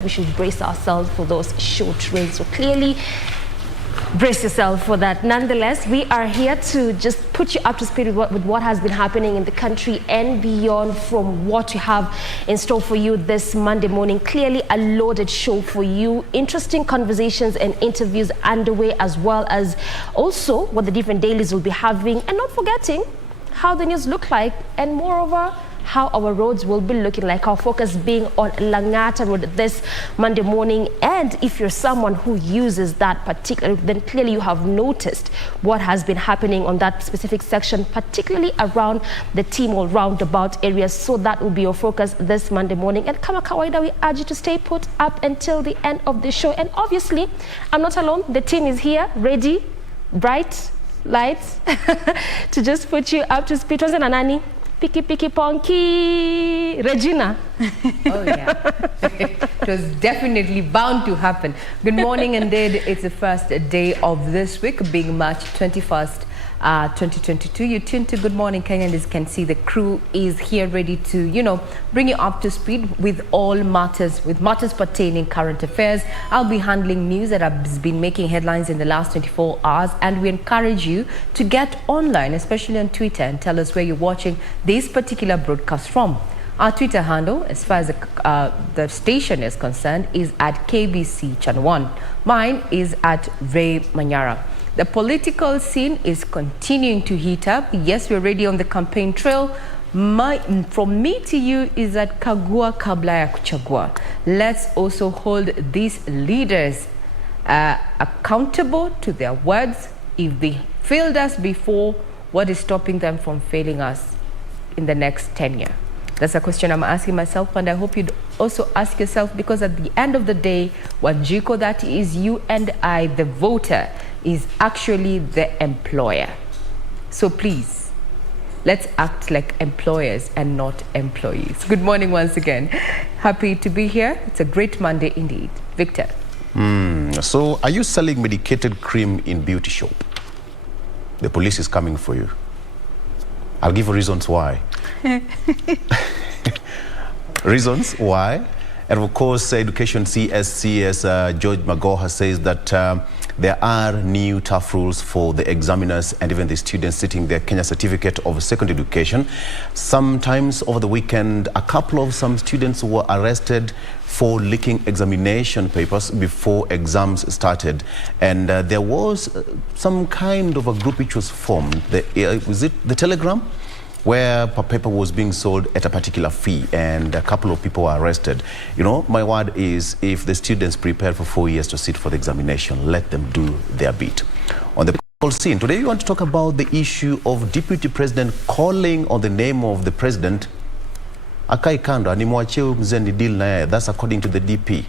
we should brace ourselves for those short rains. So clearly, brace yourself for that. Nonetheless, we are here to just put you up to speed with what has been happening in the country and beyond from what we have in store for you this Monday morning. Clearly a loaded show for you. Interesting conversations and interviews underway, as well as also what the different dailies will be having. And not forgetting how the news look like, and moreover, how our roads will be looking like, our focus being on Langata Road this Monday morning. And if you're someone who uses that particular, then clearly you have noticed what has been happening on that specific section, particularly around the Timor roundabout areas. So that will be your focus this Monday morning. And kama kawaida, we urge you to stay put up until the end of the show. And obviously, I'm not alone. The team is here, ready, bright lights, to just put you up to speed. Nani? Piki Piki Ponky Regina. Oh yeah, it was definitely bound to happen. Good morning indeed. It's the first day of this week, being March 21st, 2022. You tuned to Good Morning Kenya, and as you can see, the crew is here ready to, bring you up to speed with all matters, pertaining current affairs. I'll be handling news that has been making headlines in the last 24 hours, and we encourage you to get online, especially on Twitter, and tell us where you're watching this particular broadcast from. Our Twitter handle, as far as the station is concerned, is at KBC Channel 1. Mine is at Ray Manyara. The political scene is continuing to heat up. Yes, we're already on the campaign trail. From me to you is that kagua kabla ya kuchagua. Let's also hold these leaders accountable to their words. If they failed us before, what is stopping them from failing us in the next tenure? That's a question I'm asking myself, and I hope you'd also ask yourself, because at the end of the day, Wanjiko, that is you and I, the voter, is actually the employer. So please, let's act like employers and not employees. Good morning once again. Happy to be here. It's a great Monday indeed. Victor. So are you selling medicated cream in beauty shop? The police is coming for you. I'll give you reasons why. Reasons why. And of course, Education CSC, as George Magoha says, that there are new tough rules for the examiners and even the students sitting their Kenya Certificate of Secondary Education. Sometimes over the weekend, some students were arrested for leaking examination papers before exams started. And there was some kind of a group which was formed. Was it the Telegram? Where paper was being sold at a particular fee, and a couple of people were arrested. My word is, if the students prepare for 4 years to sit for the examination, let them do their bit. On the political scene, today we want to talk about the issue of Deputy President calling on the name of the President. Akai kando, animwache mzendi deal na yeye. That's according to the DP.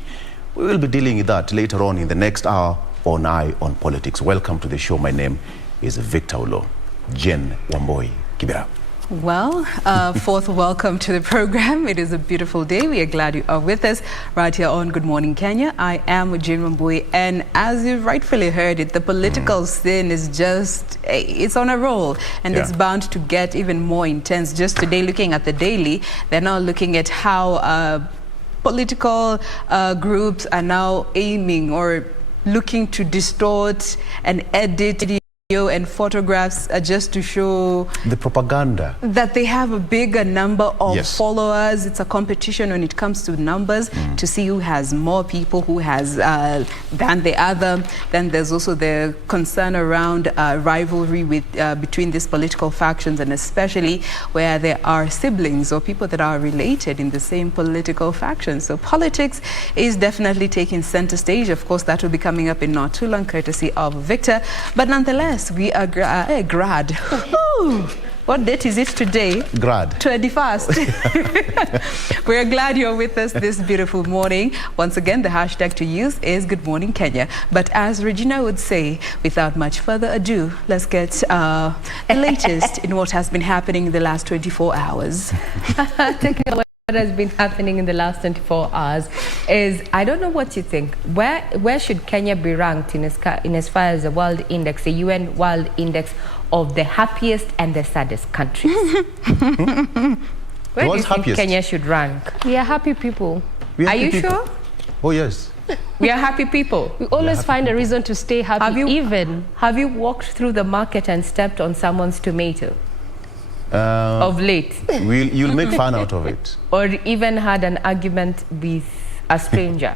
We will be dealing with that later on in the next hour on Eye on Politics. Welcome to the show. My name is Victor Ulo. Jen Wamboi Kibera. Well, fourth welcome to the program. It is a beautiful day. We are glad you are with us right here on Good Morning Kenya. I am Jane Wambui, and as you rightfully heard it, the political scene is just, it's on a roll, and it's bound to get even more intense. Just today, looking at the daily, they're now looking at how political groups are now aiming or looking to distort and edit video and photographs just to show the propaganda that they have a bigger number of followers. It's a competition when it comes to numbers to see who has more people, who has than the other. Then there's also the concern around rivalry with between these political factions, and especially where there are siblings or people that are related in the same political faction. So politics is definitely taking center stage. Of course, that will be coming up in not too long, courtesy of Victor. But nonetheless, we are grad. What date is it today? Grad. 21st. We are glad you're with us this beautiful morning. Once again, the hashtag to use is Good Morning Kenya. But as Regina would say, without much further ado, let's get the latest in what has been happening in the last 24 hours. What has been happening in the last 24 hours is, I don't know what you think. Where should Kenya be ranked in as far as the World Index, the UN World Index of the happiest and the saddest countries? Where do you think Kenya should rank? We are happy people. Are you sure? Oh, yes. We are happy people. We always find a reason to stay happy. Have you walked through the market and stepped on someone's tomato? Of late? You'll make fun out of it. Or even had an argument with a stranger?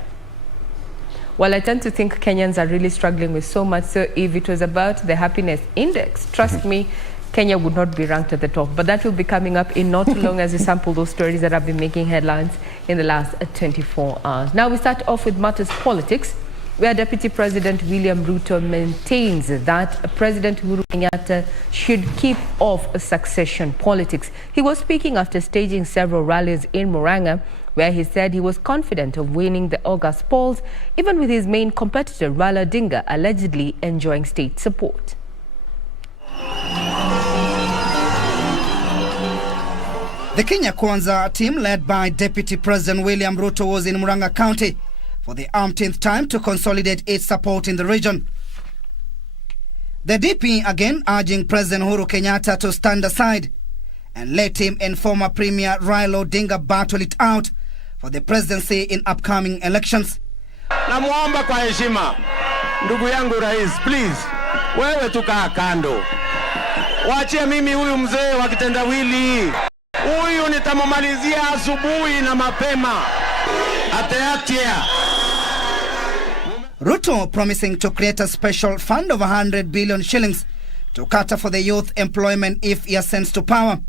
Well, I tend to think Kenyans are really struggling with so much. So if it was about the happiness index, trust me, Kenya would not be ranked at the top. But that will be coming up in not too long as we sample those stories that have been making headlines in the last 24 hours. Now we start off with matters politics, where Deputy President William Ruto maintains that President Uhuru Kenyatta should keep off succession politics. He was speaking after staging several rallies in Murang'a, where he said he was confident of winning the August polls, even with his main competitor, Raila Odinga, allegedly enjoying state support. The Kenya Kwanza team, led by Deputy President William Ruto, was in Murang'a County for the umpteenth time to consolidate its support in the region. The DP again urging President Uhuru Kenyatta to stand aside and let him and former Premier Raila Odinga battle it out for the presidency in upcoming elections. Namuomba kwa heshima, ndugu yangu rais, please, wewe tukaa kando. Waachie mimi huyu mzee wa kitendawili. Huyu nitamumalizia asubuhi na mapema. Ateatia. Ruto promising to create a special fund of 100 billion shillings to cater for the youth employment if he ascends to power.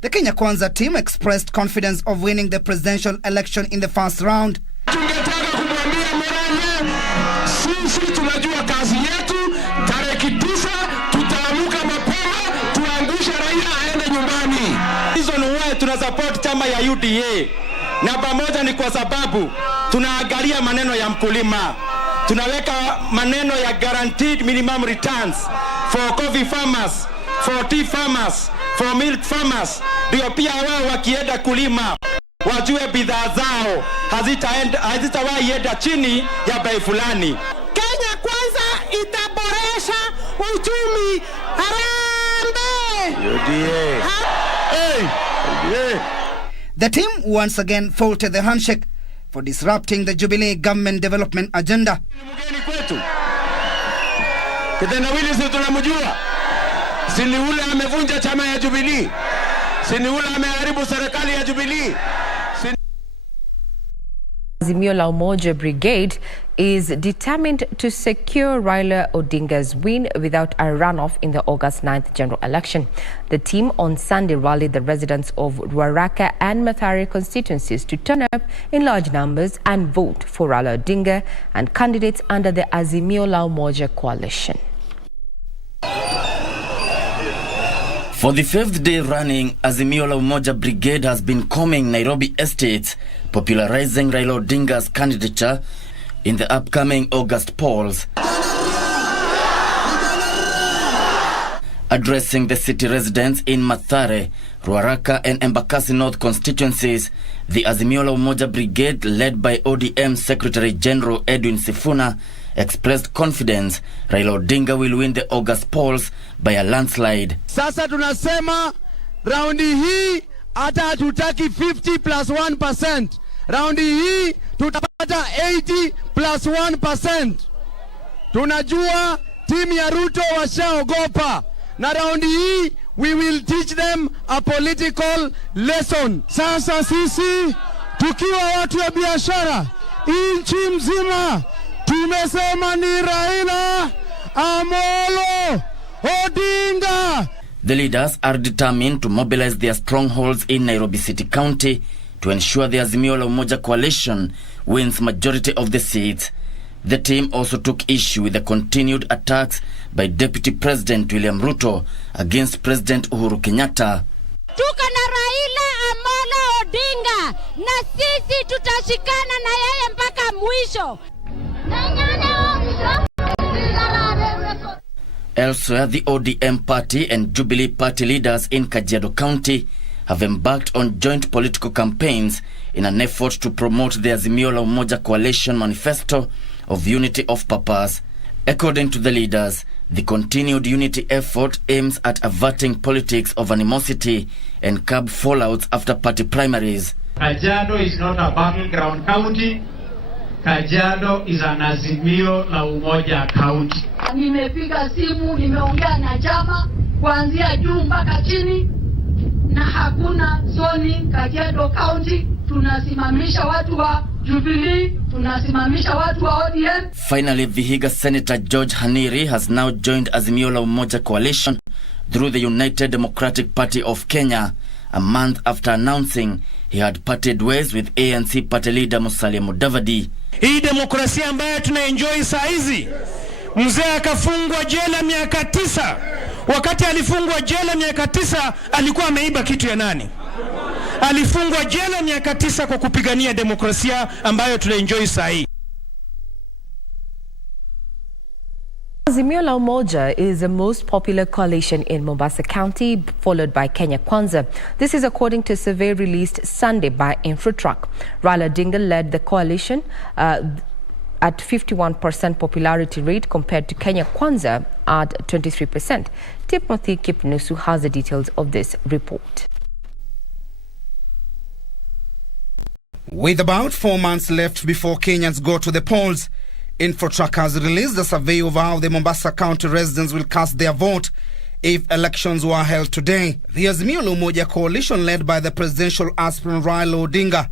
The Kenya Kwanza team expressed confidence of winning the presidential election in the first round. Tungetaka kumwambia Murang'a, sisi tunajua kazi yetu, tarehe 9 tutaamuka mapema, tuangushe Raila aende nyumbani. Reason why tuna support chama ya UDA na pamoja ni kwa sababu tunaangalia maneno ya mkulima. Tunaweka maneno ya guaranteed minimum returns for coffee farmers, for tea farmers, for milk farmers. Ndio pia wao wakienda kulima wajue bidhaa zao hazitawahi enda chini ya bei fulani. Kenya Kwanza itaboresha uchumi. Harambe! UDA. Hey! UDA. The team once again faulted the handshake for disrupting the Jubilee government development agenda. Mgeni kwetu. Kitendawili sisi tunamjua. Sini ule amevunja chama ya Jubilee. Sini ule ameharibu serikali ya Jubilee. Azimio la Umoja Brigade is determined to secure Raila Odinga's win without a runoff in the August 9th general election. The team on Sunday rallied the residents of Ruaraka and Mathare constituencies to turn up in large numbers and vote for Raila Odinga and candidates under the Azimio la Umoja coalition. For the 5th day running, Azimio la Umoja Brigade has been combing Nairobi estates, popularizing Raila Odinga's candidature in the upcoming August polls. Addressing the city residents in Mathare, Ruaraka and Embakasi North constituencies, the Azimio la Umoja Brigade, led by ODM Secretary General Edwin Sifuna, expressed confidence Raila Odinga will win the August polls by a landslide. Sasa tunasema raundi hii hata hatutaki 50 plus 1%. Raundi hii tutapata 80 plus 1%. Tunajua timu ya Ruto washaogopa. Na raundi hii we will teach them a political lesson. Sasa sisi tukiwa watu ya biashara nchi mzima tumesema ni Raila Amolo Odinga. The leaders are determined to mobilize their strongholds in Nairobi City County to ensure the Azimio la Umoja coalition wins majority of the seats. The team also took issue with the continued attacks by Deputy President William Ruto against President Uhuru Kenyatta. Tuko na Raila Amolo Odinga na sisi tutashikana na yeye mpaka mwisho. Elsewhere, the ODM party and Jubilee party leaders in Kajiado County have embarked on joint political campaigns in an effort to promote the Azimio la Umoja coalition manifesto of unity of purpose. According to the leaders, the continued unity effort aims at averting politics of animosity and curb fallouts after party primaries. Kajiado is not a battleground county. Kajiado is an Azimio la Umoja county. Nimepiga simu, nimeongea na chama kuanzia juu mpaka chini, na hakuna zoning Kajiado County. Tunasimamisha watu wa Jubilee, tunasimamisha watu wa ODM. Finally, Vihiga Senator George Haniri has now joined Azimio la Umoja coalition through the United Democratic Party of Kenya, a month after announcing he had parted ways with ANC party leader Musalia Mudavadi. Hii demokrasia ambayo tunaenjoy saa hizi, mzee akafungwa jela miaka 9. Wakati alifungwa jela miaka 9 alikuwa ameiba kitu ya nani? Alifungwa jela miaka 9 kwa kupigania demokrasia ambayo tunaenjoy saa hii. Azimio la Umoja is the most popular coalition in Mombasa County, followed by Kenya Kwanza. This is according to a survey released Sunday by Infotruck. Raila Odinga led the coalition at 51% popularity rate compared to Kenya Kwanza at 23%. Timothy Kipnusu has the details of this report. With about 4 months left before Kenyans go to the polls, Infotruck has released a survey of how the Mombasa County residents will cast their vote if elections were held today. The Azimio la Umoja coalition, led by the presidential aspirant Raila Odinga,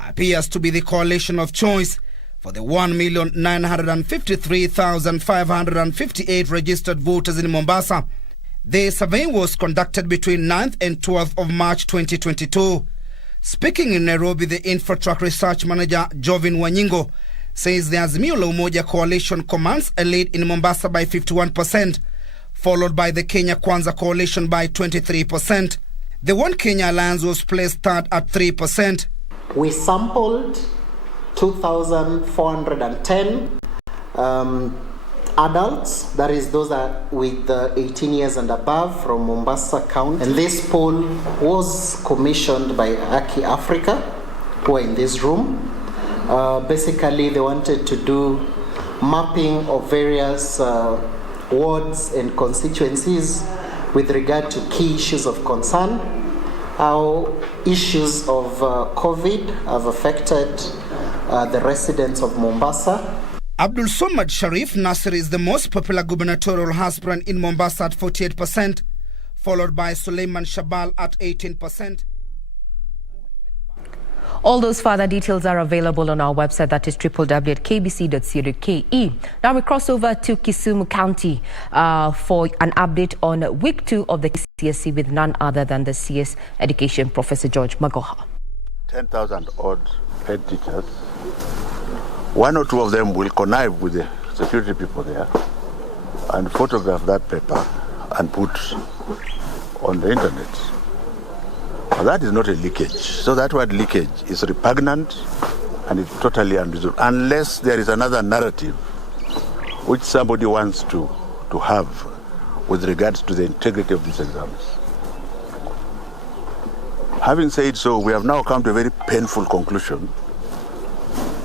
appears to be the coalition of choice for the 1,953,558 registered voters in Mombasa. The survey was conducted between 9th and 12th of March 2022. Speaking in Nairobi, the Infotruck research manager Jovin Wanyingo says the Azimio la Umoja coalition commands a lead in Mombasa by 51%, followed by the Kenya Kwanza coalition by 23%. The One Kenya Alliance was placed third at 3%. We sampled 2,410 adults, that is those are with 18 years and above from Mombasa County. And this poll was commissioned by Aki Africa, who are in this room. Basically, they wanted to do mapping of various wards and constituencies with regard to key issues of concern, how issues of COVID have affected the residents of Mombasa. Abdul Somad Sharif Nasir is the most popular gubernatorial aspirant in Mombasa at 48%, followed by Suleiman Shabal at 18%. All those further details are available on our website, that is www.kbc.co.ke. Now we cross over to Kisumu County for an update on week 2 of the CSC with none other than the CS Education Professor George Magoha. 10,000 odd head teachers. 1 or 2 of them will connive with the security people there and photograph that paper and put on the internet. Now, that is not a leakage. So that word leakage is repugnant and it's totally unreasonable, unless there is another narrative which somebody wants to have with regards to the integrity of these exams. Having said so, we have now come to a very painful conclusion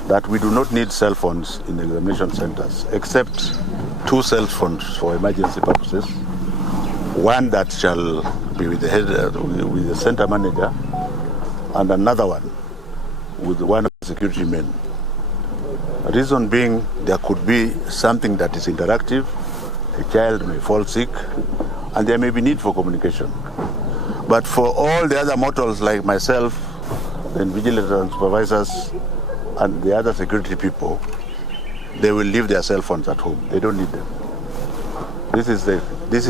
that we do not need cell phones in examination centers, except 2 cell phones for emergency purposes. One that shall be with the head, with the center manager, and another one with one of the security men. The reason being, there could be something that is interactive. A child may fall sick, and there may be need for communication. But for all the other mortals like myself, and vigilance and supervisors, and the other security people, they will leave their cell phones at home. They don't need them. This is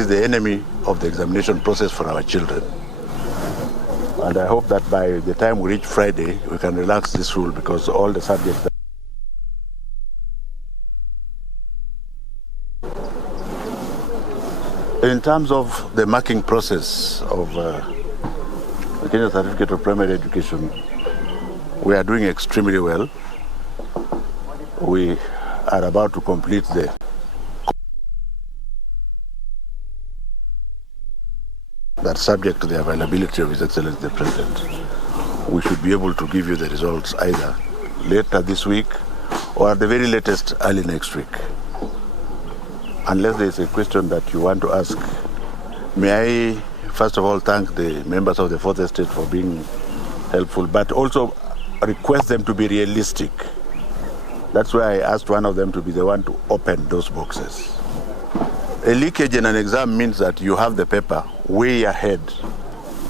the enemy of the examination process for our children. And I hope that by the time we reach Friday, we can relax this rule, because all the subjects in terms of the marking process of the Kenya Certificate of Primary Education, we are doing extremely well. We are about to complete that subject to the availability of His Excellency the President. We should be able to give you the results either later this week or at the very latest early next week. Unless there is a question that you want to ask, may I first of all thank the members of the Fourth Estate for being helpful, but also request them to be realistic. That's why I asked one of them to be the one to open those boxes. A leakage in an exam means that you have the paper way ahead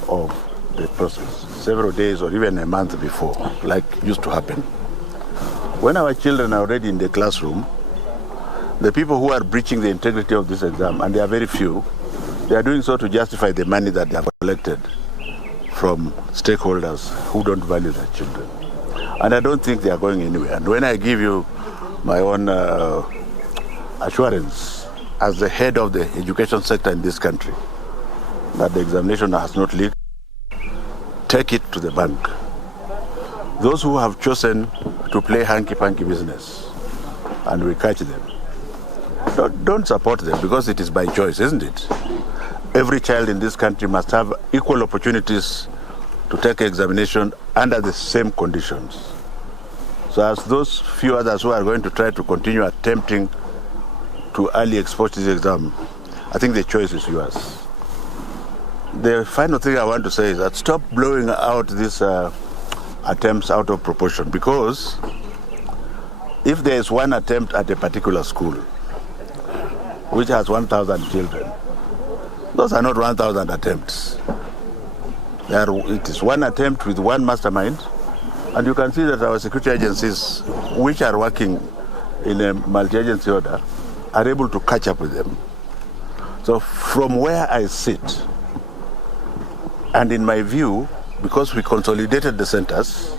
of the process, several days or even a month before, like used to happen. When our children are already in the classroom, the people who are breaching the integrity of this exam, and they are very few, they are doing so to justify the money that they have collected from stakeholders who don't value their children. And I don't think they are going anywhere. And when I give you my own assurance as the head of the education sector in this country that the examination has not leaked, take it to the bank. Those who have chosen to play hanky-panky business, and we catch them, don't support them, because it is by choice, isn't it? Every child in this country must have equal opportunities to take examination under the same conditions. So as those few others who are going to try to continue attempting to early expose this exam, I think the choice is yours. The final thing I want to say is that stop blowing out these attempts out of proportion, because if there is one attempt at a particular school which has 1,000 children, those are not 1,000 attempts. It is one attempt with one mastermind, and you can see that our security agencies, which are working in a multi-agency order, are able to catch up with them. So from where I sit, and in my view, because we consolidated the centers,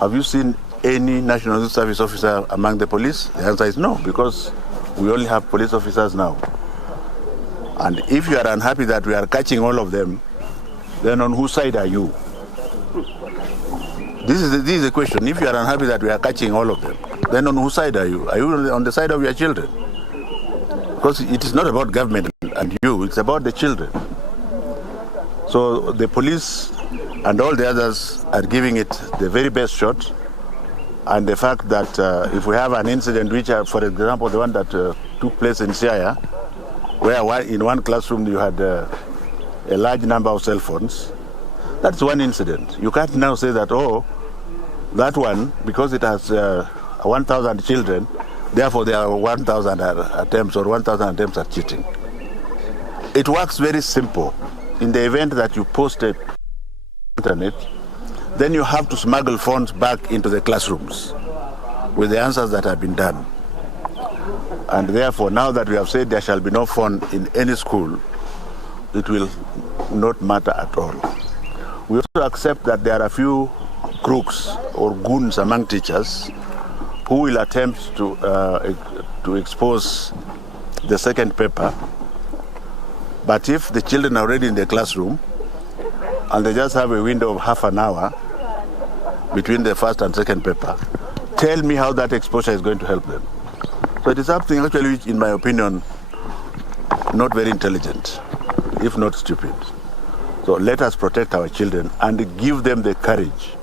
have you seen any National Youth Service officer among the police? The answer is no, because we only have police officers now. And if you are unhappy that we are catching all of them, then on whose side are you? This is the question. If you are unhappy that we are catching all of them, then on whose side are you? Are you on the side of your children? Because it is not about government and you, it's about the children. So the police and all the others are giving it the very best shot. And the fact that if we have an incident, which, for example, the one that took place in Siaya, where in one classroom you had a large number of cell phones, that's one incident. You can't now say that, oh, that one, because it has 1,000 children, therefore there are 1,000 attempts or 1,000 attempts at cheating. It works very simple. In the event that you post it on the internet, then you have to smuggle phones back into the classrooms with the answers that have been done. And therefore, now that we have said there shall be no phone in any school, it will not matter at all. We also accept that there are a few crooks or goons among teachers who will attempt to expose the second paper. But if the children are already in the classroom and they just have a window of half an hour between the first and second paper, tell me how that exposure is going to help them. So it is something actually which, in my opinion, not very intelligent, if not stupid. So let us protect our children and give them the courage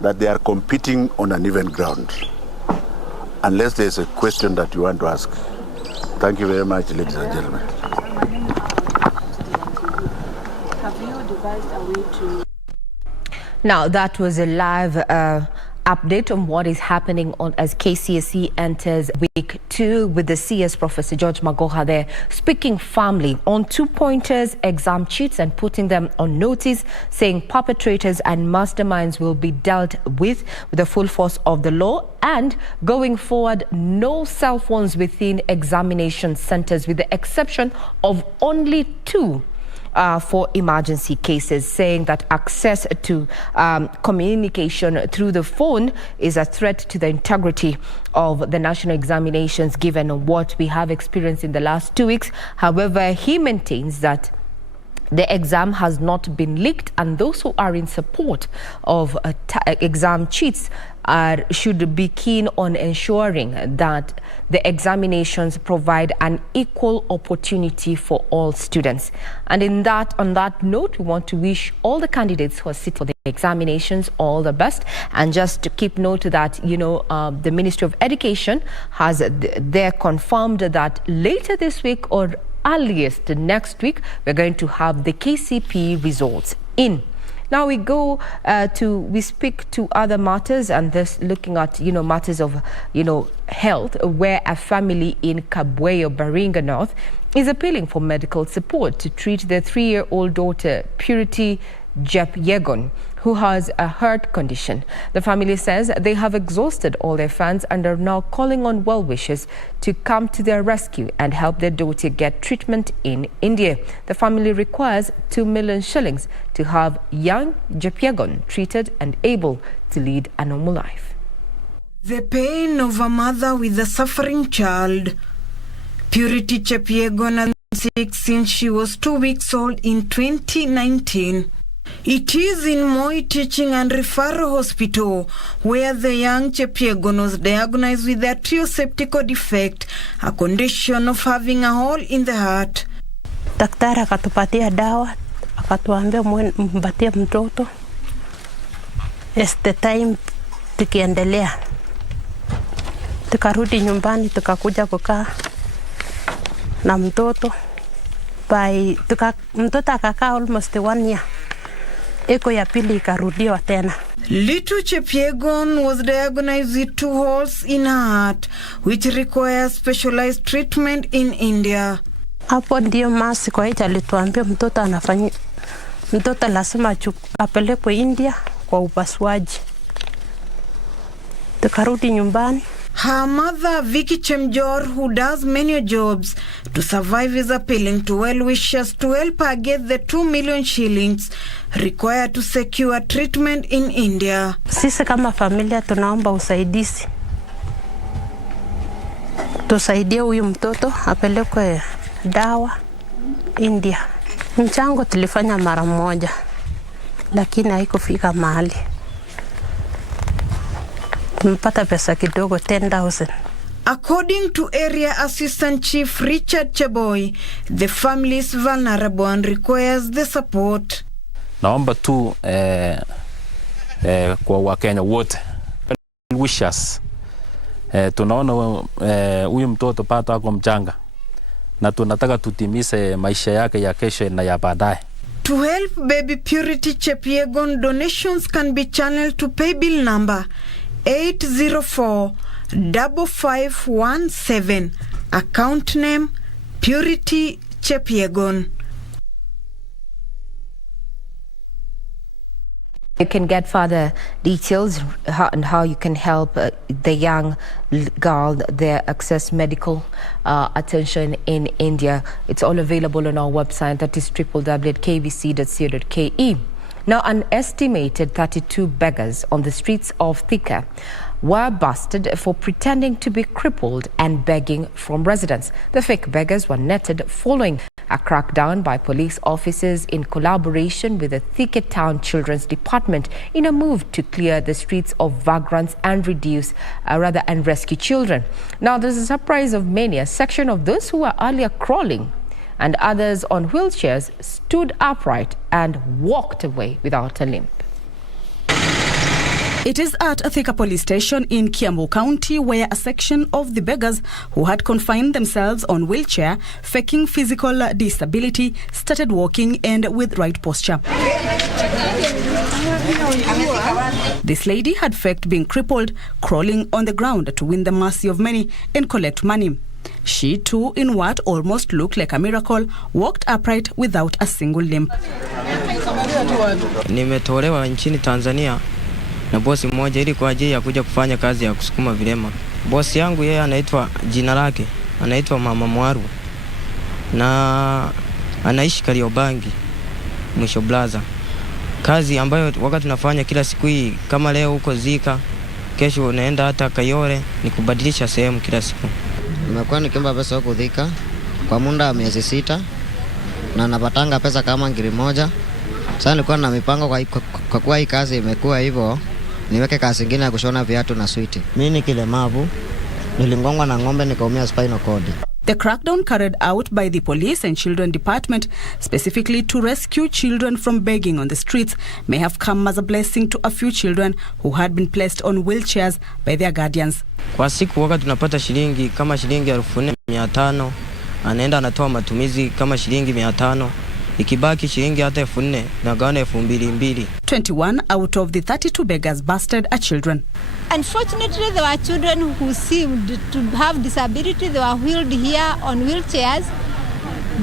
that they are competing on an even ground, unless there is a question that you want to ask. Thank you very much, ladies and gentlemen. Have you devised a way to... Now, that was a live update on what is happening as KCSE enters week 2 with the CS Professor George Magoha there speaking firmly on 2-pointers, exam cheats, and putting them on notice, saying perpetrators and masterminds will be dealt with the full force of the law, and going forward, no cell phones within examination centers with the exception of only 2 for emergency cases, saying that access to communication through the phone is a threat to the integrity of the national examinations, given what we have experienced in the last 2 weeks. However, he maintains that the exam has not been leaked, and those who are in support of exam cheats should be keen on ensuring that the examinations provide an equal opportunity for all students. And on that note, we want to wish all the candidates who are sitting for the examinations all the best. And just to keep note that, the Ministry of Education has confirmed that later this week or earliest next week, we're going to have the KCP results in. Now we speak to other matters, and this looking at, matters of, health, where a family in Kabweyo, Baringa North, is appealing for medical support to treat their 3-year-old daughter, Purity Chepyegon, who has a heart condition. The family says they have exhausted all their funds and are now calling on well-wishers to come to their rescue and help their daughter get treatment in India. The family requires 2 million shillings to have young Chepyegon treated and able to lead a normal life. The pain of a mother with a suffering child. Purity Chepyegon has been sick since she was 2 weeks old in 2019. It is in Moi Teaching and Referral Hospital where the young Chepyegon was diagnosed with a trioseptical defect, a condition of having a hole in the heart. Daktari akatupatia dawa, akatuambia mpatie mtoto. As the time tukiendelea, tukarudi nyumbani, tukakuja kukaa na mtoto. Mtoto akakaa almost 1 year. Eko ya pili ikarudiwa tena. Little Chepyegon was diagnosed with 2 holes in her heart, which requires specialized treatment in India. Hapo ndio masi kwa hiyo alituambia mtoto lazima apelekwe India kwa upasuaji. Tukarudi nyumbani. Her mother, Vicky Chemjor, who does many jobs to survive, is appealing to well-wishers to help her get the 2 million shillings required to secure treatment in India. Sisi kama familia tunaomba usaidizi. Tusaidie huyu mtoto apelekwe dawa India. Mchango tulifanya mara moja, lakini haikufika mahali. Tumepata pesa kidogo 10,000. According to Area Assistant Chief Richard Cheboy, the family is vulnerable and requires the support. Naomba tu kwa Wakenya wote wishes, tunaona huyu mtoto pata ako mchanga na tunataka tutimise maisha yake ya kesho na ya baadaye. To help baby Purity Chepyegon, donations can be channeled to pay bill number 804-5517, account name Purity Chepyegon. You can get further details and how you can help the young girl there access medical attention in India. It's all available on our website, that is www.kbc.co.ke. Now, an estimated 32 beggars on the streets of Thika were busted for pretending to be crippled and begging from residents. The fake beggars were netted following a crackdown by police officers in collaboration with the Thika Town Children's Department in a move to clear the streets of vagrants and and rescue children. Now, there's a surprise of many. A section of those who were earlier crawling and others on wheelchairs stood upright and walked away without a limp. It is at a Thika police station in Kiambu County where a section of the beggars who had confined themselves on wheelchair, faking physical disability, started walking and with right posture. This lady had faked being crippled, crawling on the ground to win the mercy of many and collect money. She too, in what almost looked like a miracle, walked upright without a single limp. Nimetolewa nchini Tanzania na bosi mmoja ili kwa ajili ya kuja kufanya kazi ya kusukuma vilema. Bosi yangu yeye anaitwa jina lake, anaitwa Mama Mwaru. Na anaishi Kariobangi, Mwisho Blaza. Kazi ambayo wakati tunafanya kila siku hii, kama leo huko Zika, kesho unaenda hata Kayore, ni kubadilisha sehemu kila siku. Nimekuwa nikiomba pesa huko Thika kwa muda wa miezi 6 na napatanga pesa kama 1,000. Sasa nilikuwa na mipango kwa kuwa hii kazi imekuwa hivyo, niweke kazi nyingine ya kushona viatu na switi. Mimi ni kilemavu, nilingongwa na ng'ombe nikaumia spinal cord. The crackdown carried out by the Police and Children Department specifically to rescue children from begging on the streets may have come as a blessing to a few children who had been placed on wheelchairs by their guardians. Kwa siku wakati tunapata shilingi kama shilingi 4,500, anaenda anatoa matumizi kama shilingi 500, ikibaki shilingi hata 4,000 nagawana 2,200. 21 out of the 32 beggars busted are children. Unfortunately, there were children who seemed to have disability. They were wheeled here on wheelchairs.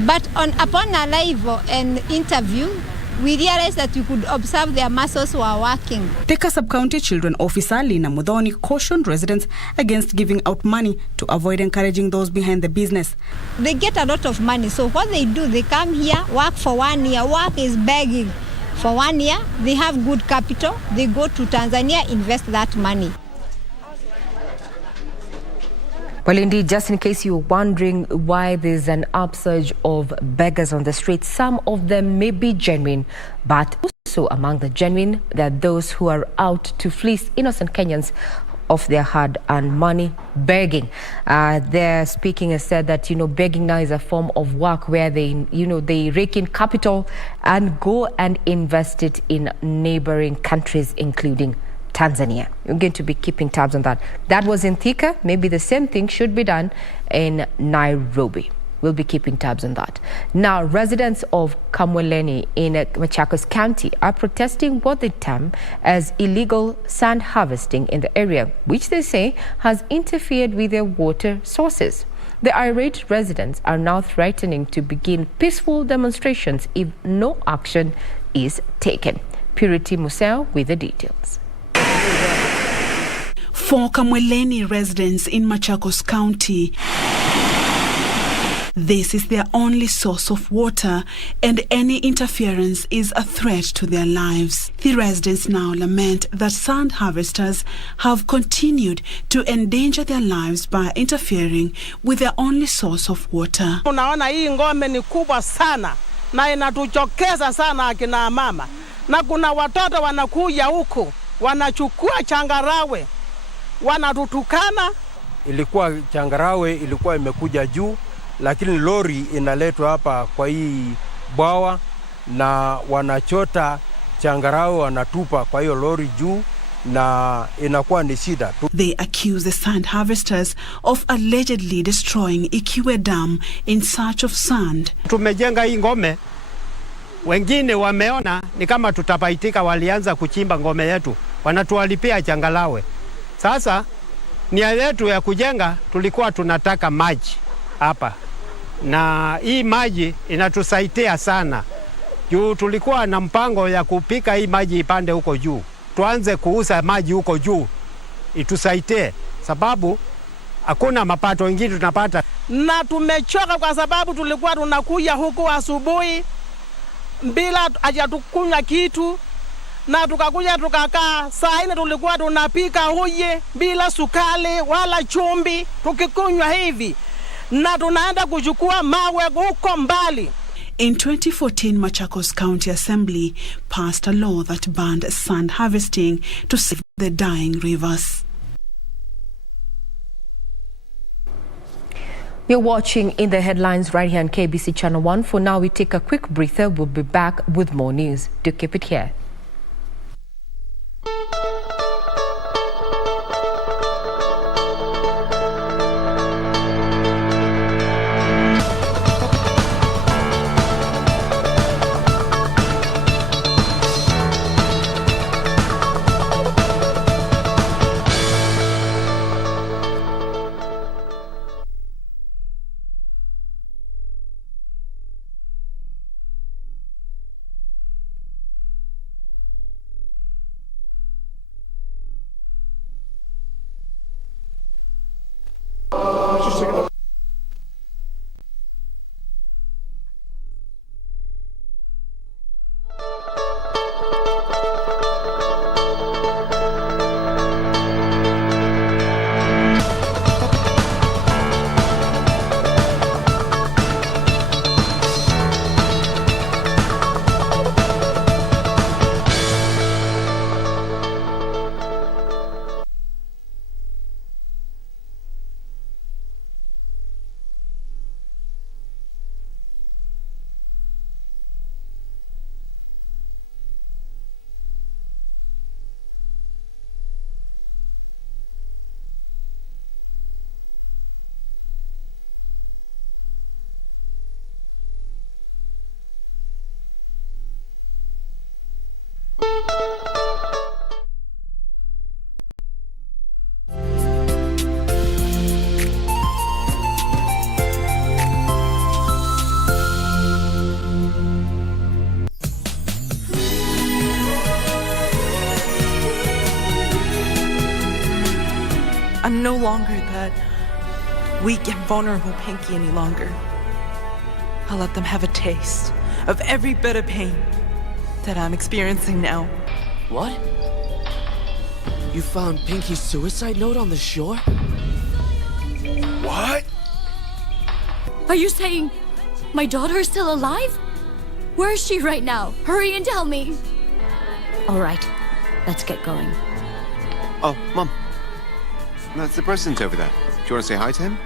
But upon arrival and interview, we realized that we could observe their muscles were working. Thika Sub-County Children Officer Lina Mudhoni cautioned residents against giving out money to avoid encouraging those behind the business. They get a lot of money, so what they do, they come here, work for 1 year. Work is begging. For 1 year, they have good capital. They go to Tanzania, invest that money. Well, indeed, just in case you're wondering why there's an upsurge of beggars on the streets, some of them may be genuine, but also among the genuine, there are those who are out to fleece innocent Kenyans of their hard-earned money, begging. Their speaking has said that, begging now is a form of work where they, they rake in capital and go and invest it in neighboring countries, including Tanzania. You're going to be keeping tabs on that. That was in Thika. Maybe the same thing should be done in Nairobi. We'll be keeping tabs on that. Now, residents of Kamweleni in Machakos County are protesting what they term as illegal sand harvesting in the area, which they say has interfered with their water sources. The irate residents are now threatening to begin peaceful demonstrations if no action is taken. Purity Museo with the details. For Kamweleni residents in Machakos County, this is their only source of water, and any interference is a threat to their lives. The residents now lament that sand harvesters have continued to endanger their lives by interfering with their only source of water. Unaona hii ngome ni kubwa sana na inatuchokeza sana akina mama, na kuna watoto wanakuja huku wanachukua changarawe wanatutukana. Ilikuwa changarawe ilikuwa imekuja juu, lakini lori inaletwa hapa kwa hii bwawa na wanachota changarawe wanatupa kwa hiyo lori juu na inakuwa ni shida. They accuse the sand harvesters of allegedly destroying Ikiwe Dam in search of sand. Tumejenga hii ngome, wengine wameona ni kama tutapaitika, walianza kuchimba ngome yetu, wanatualipia changarawe. Sasa nia yetu ya kujenga tulikuwa tunataka maji hapa, na hii maji inatusaidia sana juu tulikuwa na mpango ya kupika hii maji ipande huko juu, tuanze kuuza maji huko juu itusaidie, sababu hakuna mapato mengine tunapata. Na tumechoka kwa sababu tulikuwa tunakuja huko asubuhi bila hajatukunywa kitu, na tukakuja tukakaa saa 4 tulikuwa tunapika uji bila sukari wala chumvi tukikunywa hivi, na tunaenda kuchukua mawe huko mbali. In 2014, Machakos County Assembly passed a law that banned sand harvesting to save the dying rivers. You're watching In the Headlines right here on KBC Channel 1. For now, we take a quick breather. We'll be back with more news. Do keep it here. longer that weak and vulnerable Pinky any longer. I'll let them have a taste of every bit of pain that I'm experiencing now. What? You found Pinky's suicide note on the shore? What? Are you saying my daughter is still alive? Where is she right now? Hurry and tell me. All right, let's get going. Oh, Mum. That's the president over there. Do you want to say hi to him?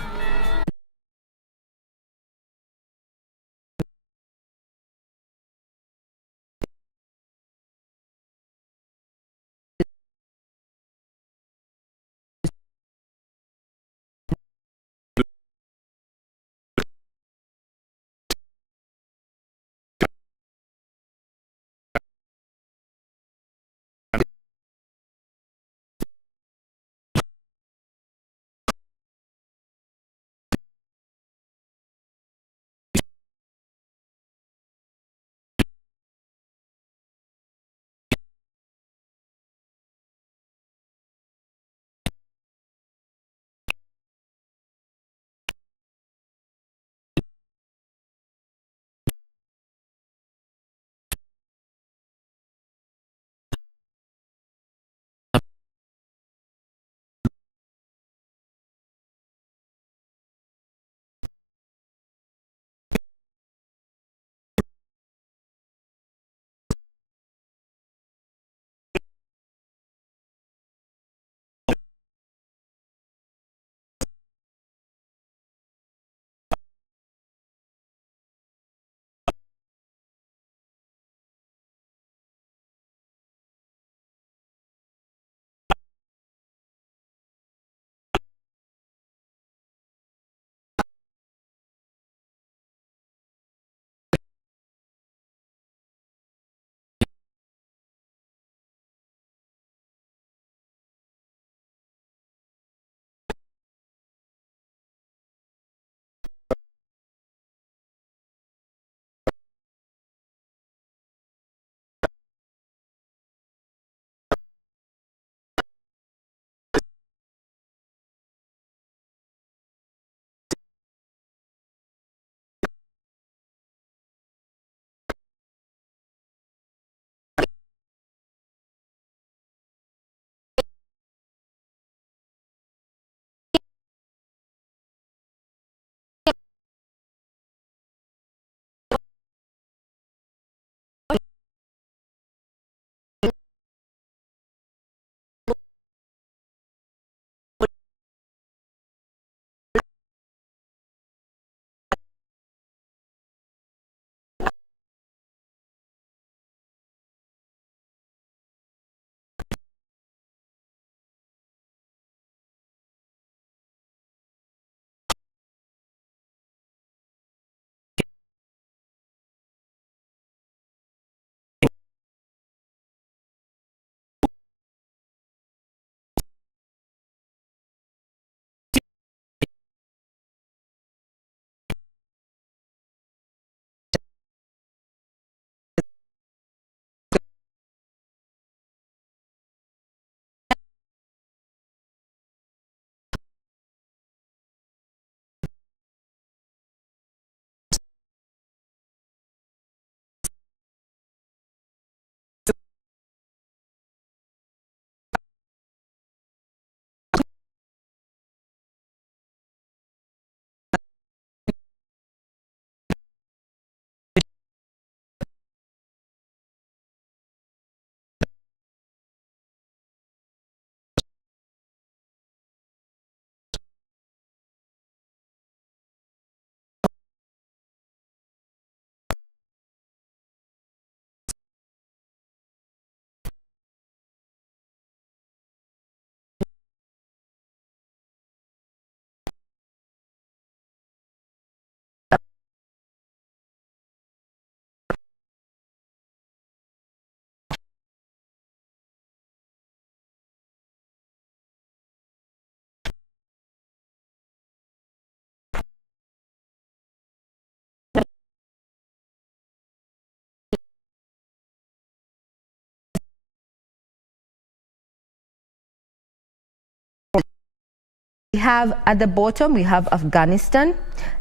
have at the bottom, we have Afghanistan.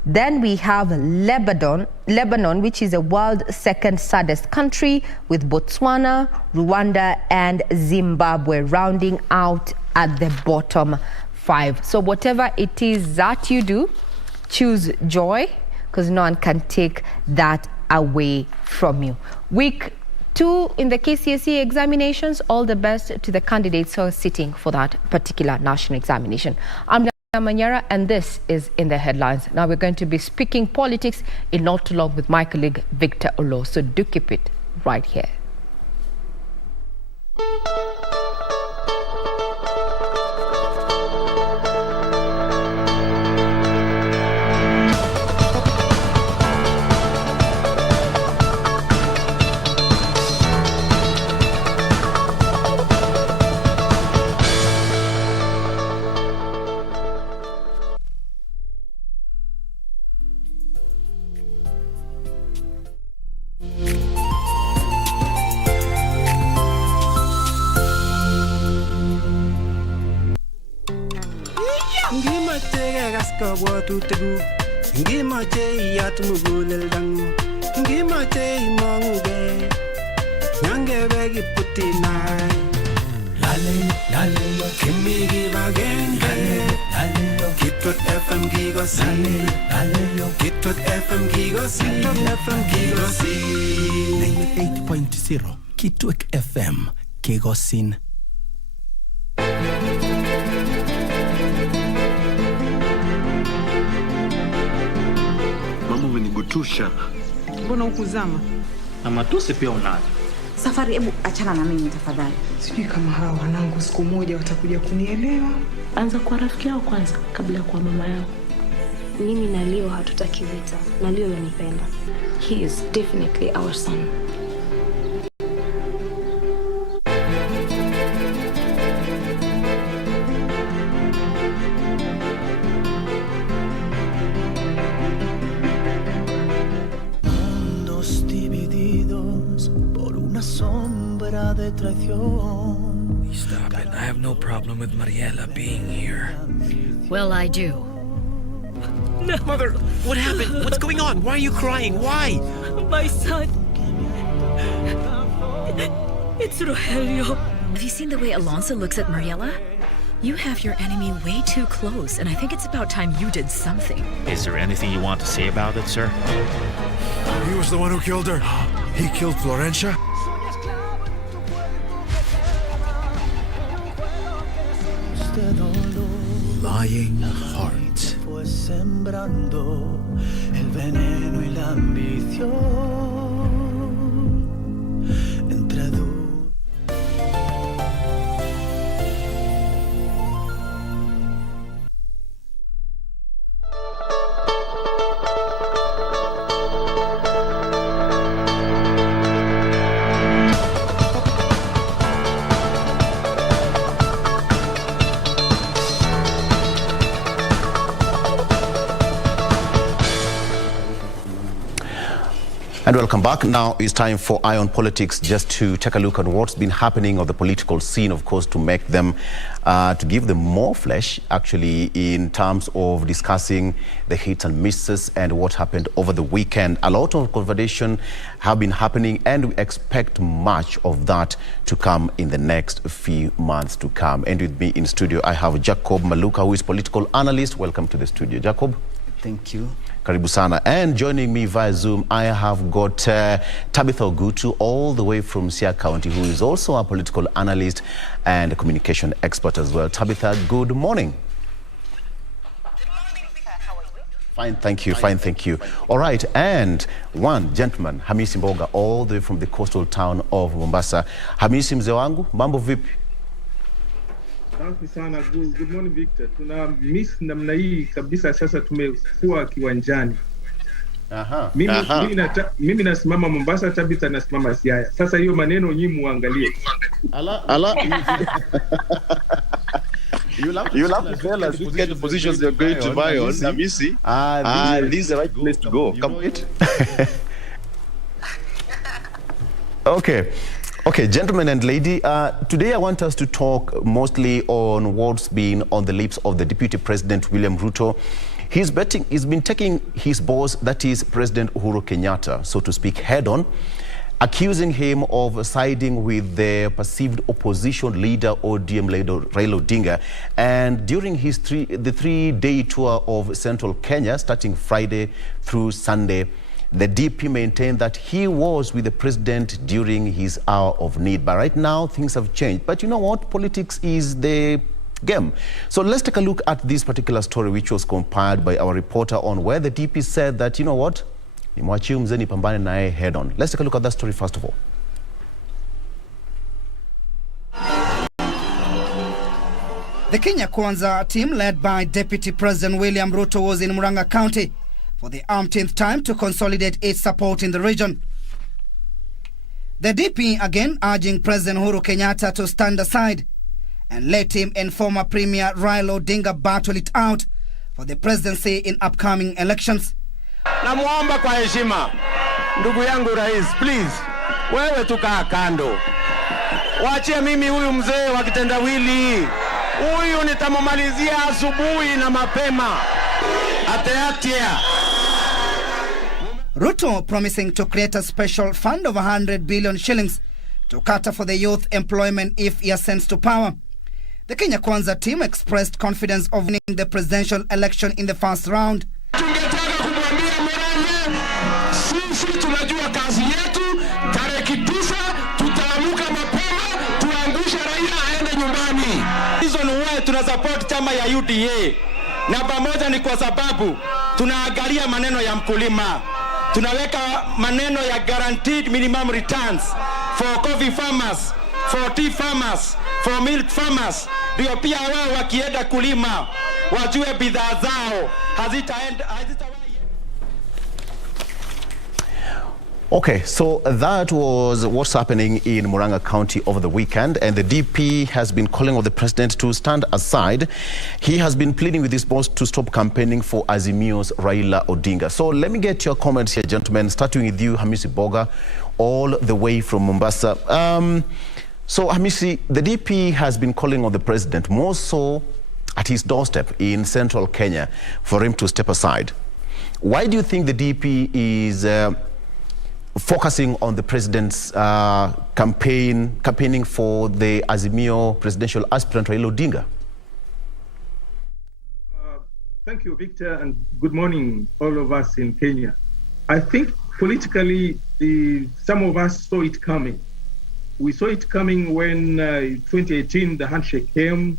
Then we have Lebanon, which is the world's second saddest country, with Botswana, Rwanda, and Zimbabwe rounding out at the bottom 5. So whatever it is that you do, choose joy, because no one can take that away from you. Week 2 in the KCSE examinations, all the best to the candidates who are sitting for that particular national examination. I'm Manyara, and this is In the Headlines. Now we're going to be speaking politics in not too long with my colleague Victor Olo. So do keep it right here. Kitwek FM Kegosin. Mama umenigutusha. Mbona ukuzama? Na matusi pia unayo. Safari, hebu achana na mimi tafadhali. Sijui kama hawa wanangu siku moja watakuja kunielewa. Anza kwa rafiki yao kwanza kabla ya kuwa mama yao. Mimi na Leo hatutaki vita. Na Leo yanipenda. He is definitely our son. Stop it. I have no problem with Mariela being here. Well, I do. No. Mother, what happened? What's going on? Why are you crying? Why? My son. It's Rogelio. Have you seen the way Alonso looks at Mariela? You have your enemy way too close, and I think it's about time you did something. Is there anything you want to say about it, sir? He was the one who killed her. He killed Florencia. Lying heart. Fue sembrando el veneno y la ambición entre And welcome back. Now it's time for Eye on Politics, just to take a look at what's been happening on the political scene, of course, to make them, to give them more flesh, actually, in terms of discussing the hits and misses and what happened over the weekend. A lot of conversation have been happening, and we expect much of that to come in the next few months to come. And with me in studio, I have Jacob Maluka, who is political analyst. Welcome to the studio, Jacob. Thank you. Karibu sana. And joining me via Zoom, I have got Tabitha Ogutu, all the way from Sia County, who is also a political analyst and a communication expert as well. Tabitha, good morning. Fine, thank you. Fine, thank you. All right, and one gentleman, Hamisi Mboga, all the way from the coastal town of Mombasa. Hamisi, mzee wangu, mambo vipi? Asante sana. Good morning, Victor. Tuna miss namna hii kabisa. Sasa tumekuwa kiwanjani. Mimi nasimama Mombasa, Tabitha nasimama Siaya. Sasa hiyo maneno nyinyi muangalie. You'll have to tell us which kind of positions you're going to buy on. Namisi. This is the right place to go. Come on. Okay. Okay, gentlemen and lady, today I want us to talk mostly on what's been on the lips of the Deputy President, William Ruto. He's been taking his boss, that is President Uhuru Kenyatta, so to speak, head on, accusing him of siding with the perceived opposition leader, ODM leader Raila Odinga. And during his the three-day tour of central Kenya, starting Friday through Sunday, the DP maintained that he was with the president during his hour of need. But right now, things have changed. But you know what? Politics is the game. So let's take a look at this particular story, which was compiled by our reporter on where the DP said that, you know what? Head on. Let's take a look at that story first of all. The Kenya Kwanza team, led by Deputy President William Ruto, was in Murang'a County for the umpteenth time to consolidate its support in the region. The DP again urging President Uhuru Kenyatta to stand aside and let him and former Premier Raila Odinga battle it out for the presidency in upcoming elections. Namuomba kwa heshima, ndugu yangu rais, please, wewe tukaa kando. Waachie mimi huyu mzee wa kitendawili. Huyu nitamumalizia asubuhi na mapema. Ateatia. Ruto promising to create a special fund of 100 billion shillings to cater for the youth employment if he ascends to power. The Kenya Kwanza team expressed confidence of winning the presidential election in the first round. Tungetaka kumwambia Morale, sisi tunajua kazi yetu, tarehe 9 tutaamuka mapema, tuangushe Raila aende nyumbani. Hizo ni wewe tunasupport chama ya UDA. Na pamoja ni kwa sababu tunaangalia maneno ya mkulima. Tunaweka maneno ya guaranteed minimum returns for coffee farmers, for tea farmers, for milk farmers. Ndio pia wao wakienda kulima wajue bidhaa zao hazitaenda. Okay, so that was what's happening in Murang'a County over the weekend, and the DP has been calling on the president to stand aside. He has been pleading with his boss to stop campaigning for Azimio's Raila Odinga. So let me get your comments here, gentlemen, starting with you, Hamisi Boga, all the way from Mombasa. So Hamisi, the DP has been calling on the president, more so at his doorstep in central Kenya, for him to step aside. Why do you think the DP is focusing on the president's campaigning for the Azimio presidential aspirant Raila Odinga? Thank you, Victor, and good morning, all of us in Kenya. I think politically, some of us saw it coming. We saw it coming when 2018, the handshake came.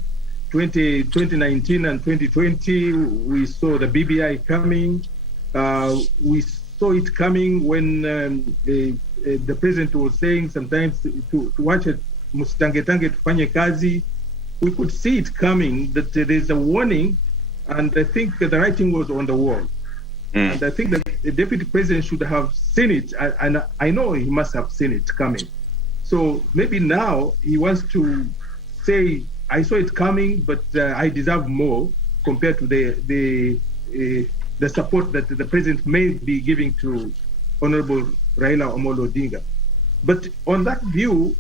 2019 and 2020, we saw the BBI coming. We saw it coming when the president was saying sometimes to watch it, musitangetange tufanye kazi. We could see it coming, that there's a warning, and I think the writing was on the wall. And I think that the deputy president should have seen it, and I know he must have seen it coming. So maybe now he wants to say, I saw it coming, but I deserve more compared to the support that the president may be giving to Honorable Raila Amolo Odinga. But on that view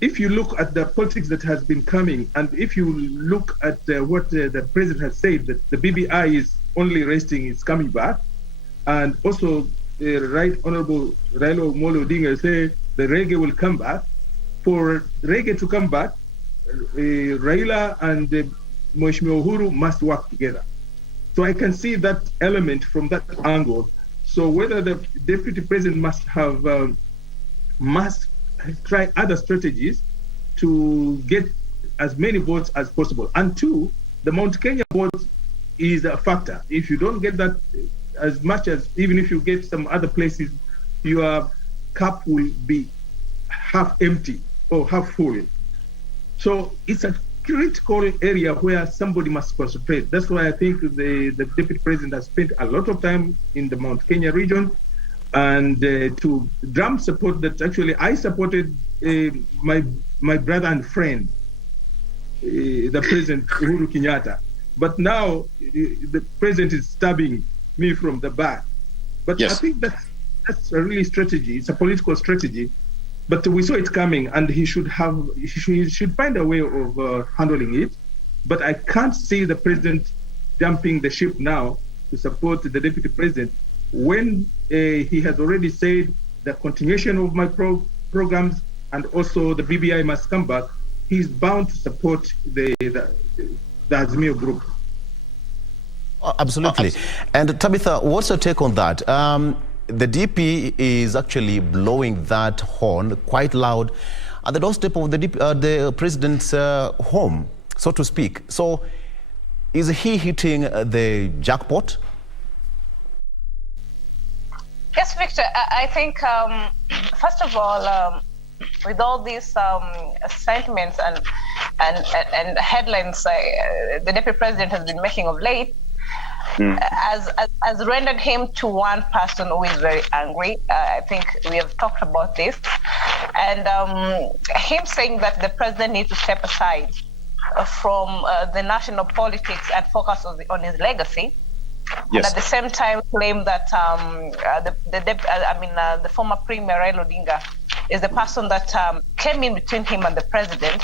if you look at the politics that has been coming, and if you look at what the president has said, that the BBI is only resting, it's coming back, and also Right Honorable Raila Amolo Odinga say the reggae will come back. For reggae to come back, Raila and Mheshimiwa Uhuru must work together. So I can see that element from that angle. So whether the deputy president must try other strategies to get as many votes as possible. And two, the Mount Kenya vote is a factor. If you don't get that as much as, even if you get some other places, your cup will be half empty or half full. So it's a critical area where somebody must concentrate. That's why I think the deputy president has spent a lot of time in the Mount Kenya region, and to drum support that actually I supported my brother and friend, the President Uhuru Kenyatta. But now the president is stabbing me from the back. But yes. I think that's a really strategy. It's a political strategy, but we saw it coming, and he should find a way of handling it. But I can't see the president jumping the ship now to support the deputy president when he has already said the continuation of my programs and also the BBI must come back. He's bound to support the Azimio group. Absolutely. And Tabitha, what's your take on that? The DP is actually blowing that horn quite loud at the doorstep of the president's home, so to speak. So is he hitting the jackpot? Yes, Victor, I think, first of all, with all these sentiments and headlines the deputy president has been making of late, has rendered him to one person who is very angry. I think we have talked about this. And him saying that the president needs to step aside from the national politics and focus on his legacy. Yes. And at the same time claim that the former Premier Raila Odinga is the person that came in between him and the president.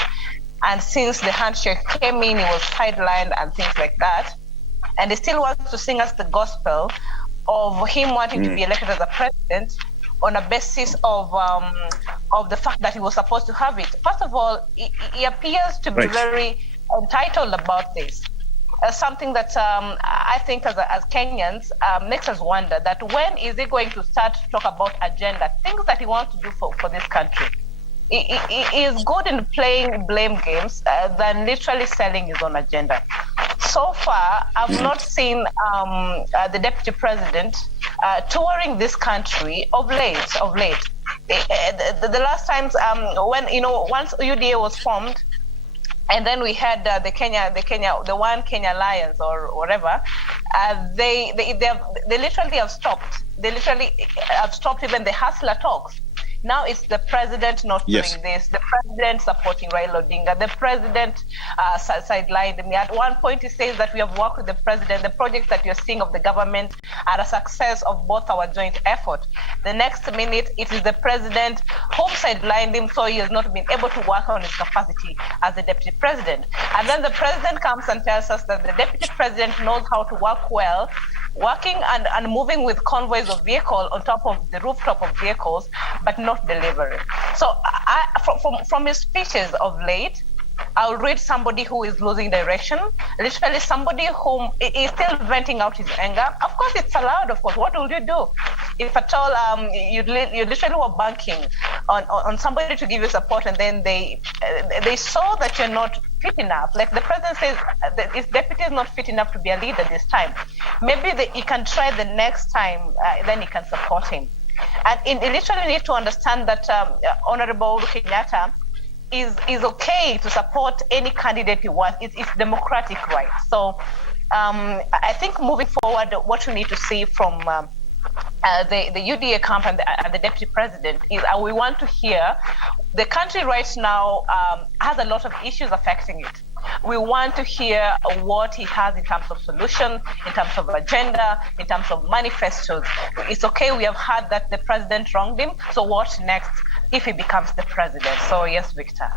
And since the handshake came in, he was sidelined and things like that. And he still wants to sing us the gospel of him wanting to be elected as a president on a basis of the fact that he was supposed to have it. First of all, he appears to be very entitled about this. Something that I think as Kenyans makes us wonder that when is he going to start to talk about agenda, things that he wants to do for this country. He is good in playing blame games than literally selling his own agenda. So far, I've not seen the deputy president touring this country of late. The last times when once UDA was formed, and then we had the One Kenya Alliance or whatever. They literally have stopped. They literally have stopped even the hustler talks. Now it's the president not doing this, the president supporting Raila Odinga, the president sidelined me. At one point he says that we have worked with the president, the projects that you're seeing of the government are a success of both our joint effort. The next minute it is the president who sidelined him, so he has not been able to work on his capacity as the deputy president. And then the president comes and tells us that the deputy president knows how to work well, working and moving with convoys of vehicles on top of the rooftop of vehicles, but not delivering. So from his speeches of late, I'll read somebody who is losing direction, literally somebody whom is still venting out his anger. Of course, it's allowed, of course. What will you do? If at all you literally were banking on somebody to give you support and then they saw that you're not fit enough. Like the president says, his deputy is not fit enough to be a leader this time. Maybe he can try the next time, then he can support him. And you literally need to understand that Honorable Kenyatta is okay to support any candidate he wants. It's democratic right. So I think moving forward, what we need to see from the UDA camp and the deputy president is we want to hear the country right now has a lot of issues affecting it. We want to hear what he has in terms of solution, in terms of agenda, in terms of manifestos. It's okay, we have heard that the president wronged him, so what next if he becomes the president? So yes, Victor.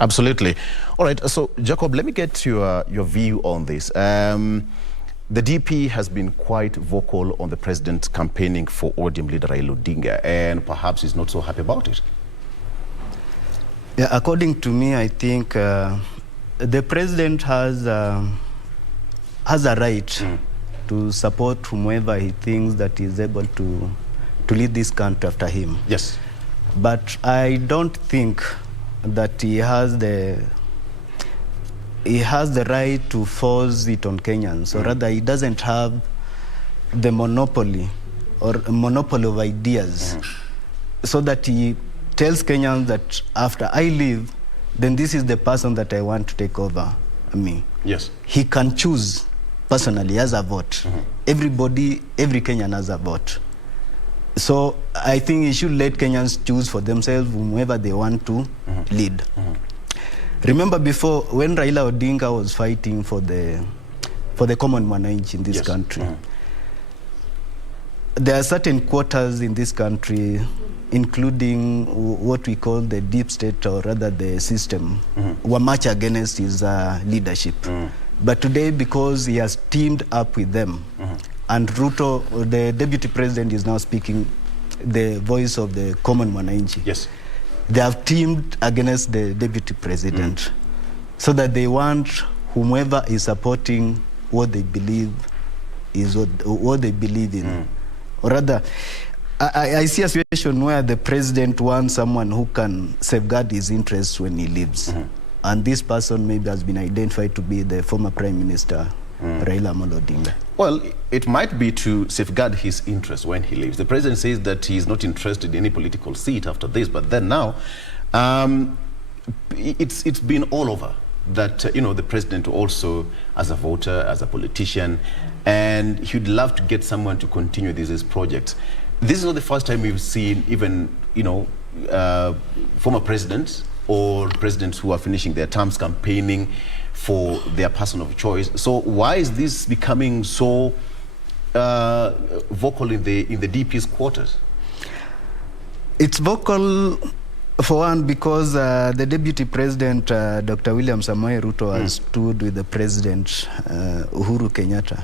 Absolutely. All right, so Jacob, let me get your view on this. The DP has been quite vocal on the president campaigning for ODM leader Raila Odinga, and perhaps he's not so happy about it. Yeah, according to me, I think the president has a right to support whomever he thinks that is able to lead this country after him. Yes. But I don't think that he has the right to force it on Kenyans, or rather he doesn't have the monopoly of ideas, so that he tells Kenyans that after I leave, then this is the person that I want to take over. I mean, yes, he can choose personally as a vote. Every Kenyan has a vote. So I think he should let Kenyans choose for themselves whomever they want to lead. Remember before, when Raila Odinga was fighting for the common mwananchi in this country, there are certain quarters in this country, including what we call the deep state, or rather the system, were much against his leadership. But today, because he has teamed up with them, and Ruto, the deputy president, is now speaking the voice of the common mwananchi. Yes. They have teamed against the deputy president so that they want whomever is supporting what they believe is what they believe in. Or rather, I see a situation where the president wants someone who can safeguard his interests when he leaves. And this person maybe has been identified to be the former Prime Minister, Raila Amolo Odinga. Well, it might be to safeguard his interests when he leaves. The president says that he's not interested in any political seat after this, but then now, it's been all over that, the president also, as a voter, as a politician, and he'd love to get someone to continue this project. This is not the first time we've seen even, former presidents or presidents who are finishing their terms campaigning for their person of choice. So why is this becoming so vocal in the DP's quarters? It's vocal, for one, because the deputy president, Dr. William Samoei Ruto, has stood with the president, Uhuru Kenyatta,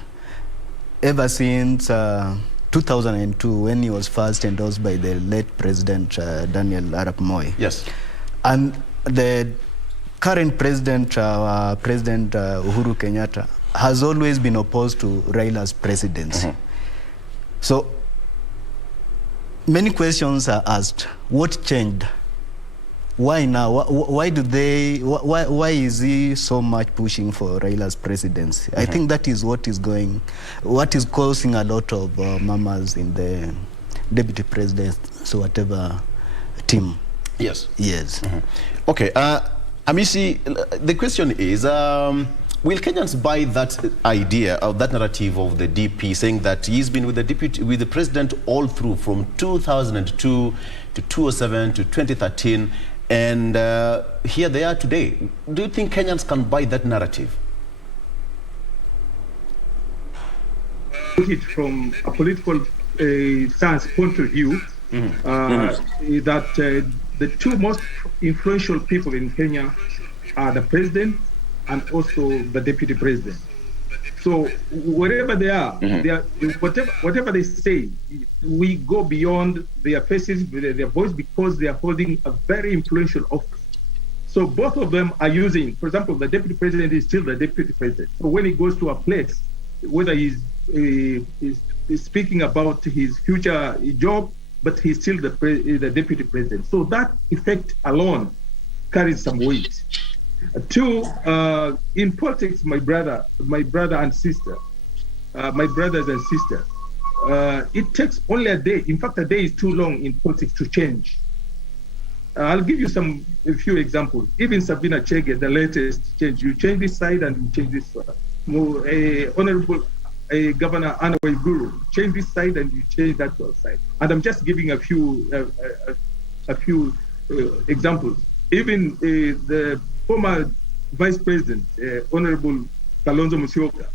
ever since 2002, when he was first endorsed by the late president, Daniel Arap Moi. Yes. And the current president, President Uhuru Kenyatta, has always been opposed to Raila's presidency. So many questions are asked. What changed? Why now? Why is he so much pushing for Raila's presidency? I think that is what is causing a lot of murmurs in the deputy president, so whatever team. Yes. Yes. Okay. Amisi, the question is, will Kenyans buy that idea, or that narrative of the DP, saying that he's been with the president all through, from 2002 to 2007 to 2013, and here they are today? Do you think Kenyans can buy that narrative? Look it from a political science point of view, that the two most influential people in Kenya are the president and also the deputy president. So wherever they are, whatever they say, we go beyond their faces, their voice, because they are holding a very influential office. So both of them are using, for example, the deputy president is still the deputy president. So when he goes to a place, whether he's speaking about his future job, but he's still the deputy president. So that effect alone carries some weight. Two, in politics, my brother and sister, my brothers and sisters, it takes only a day. In fact, a day is too long in politics to change. I'll give you a few examples. Even Sabina Chege, the latest change, you change this side and you change this side. Honorable Governor Anna Waiguru, change this side and you change that side. And I'm just giving a few examples. Even the former Vice President, Honorable Kalonzo Musyoka,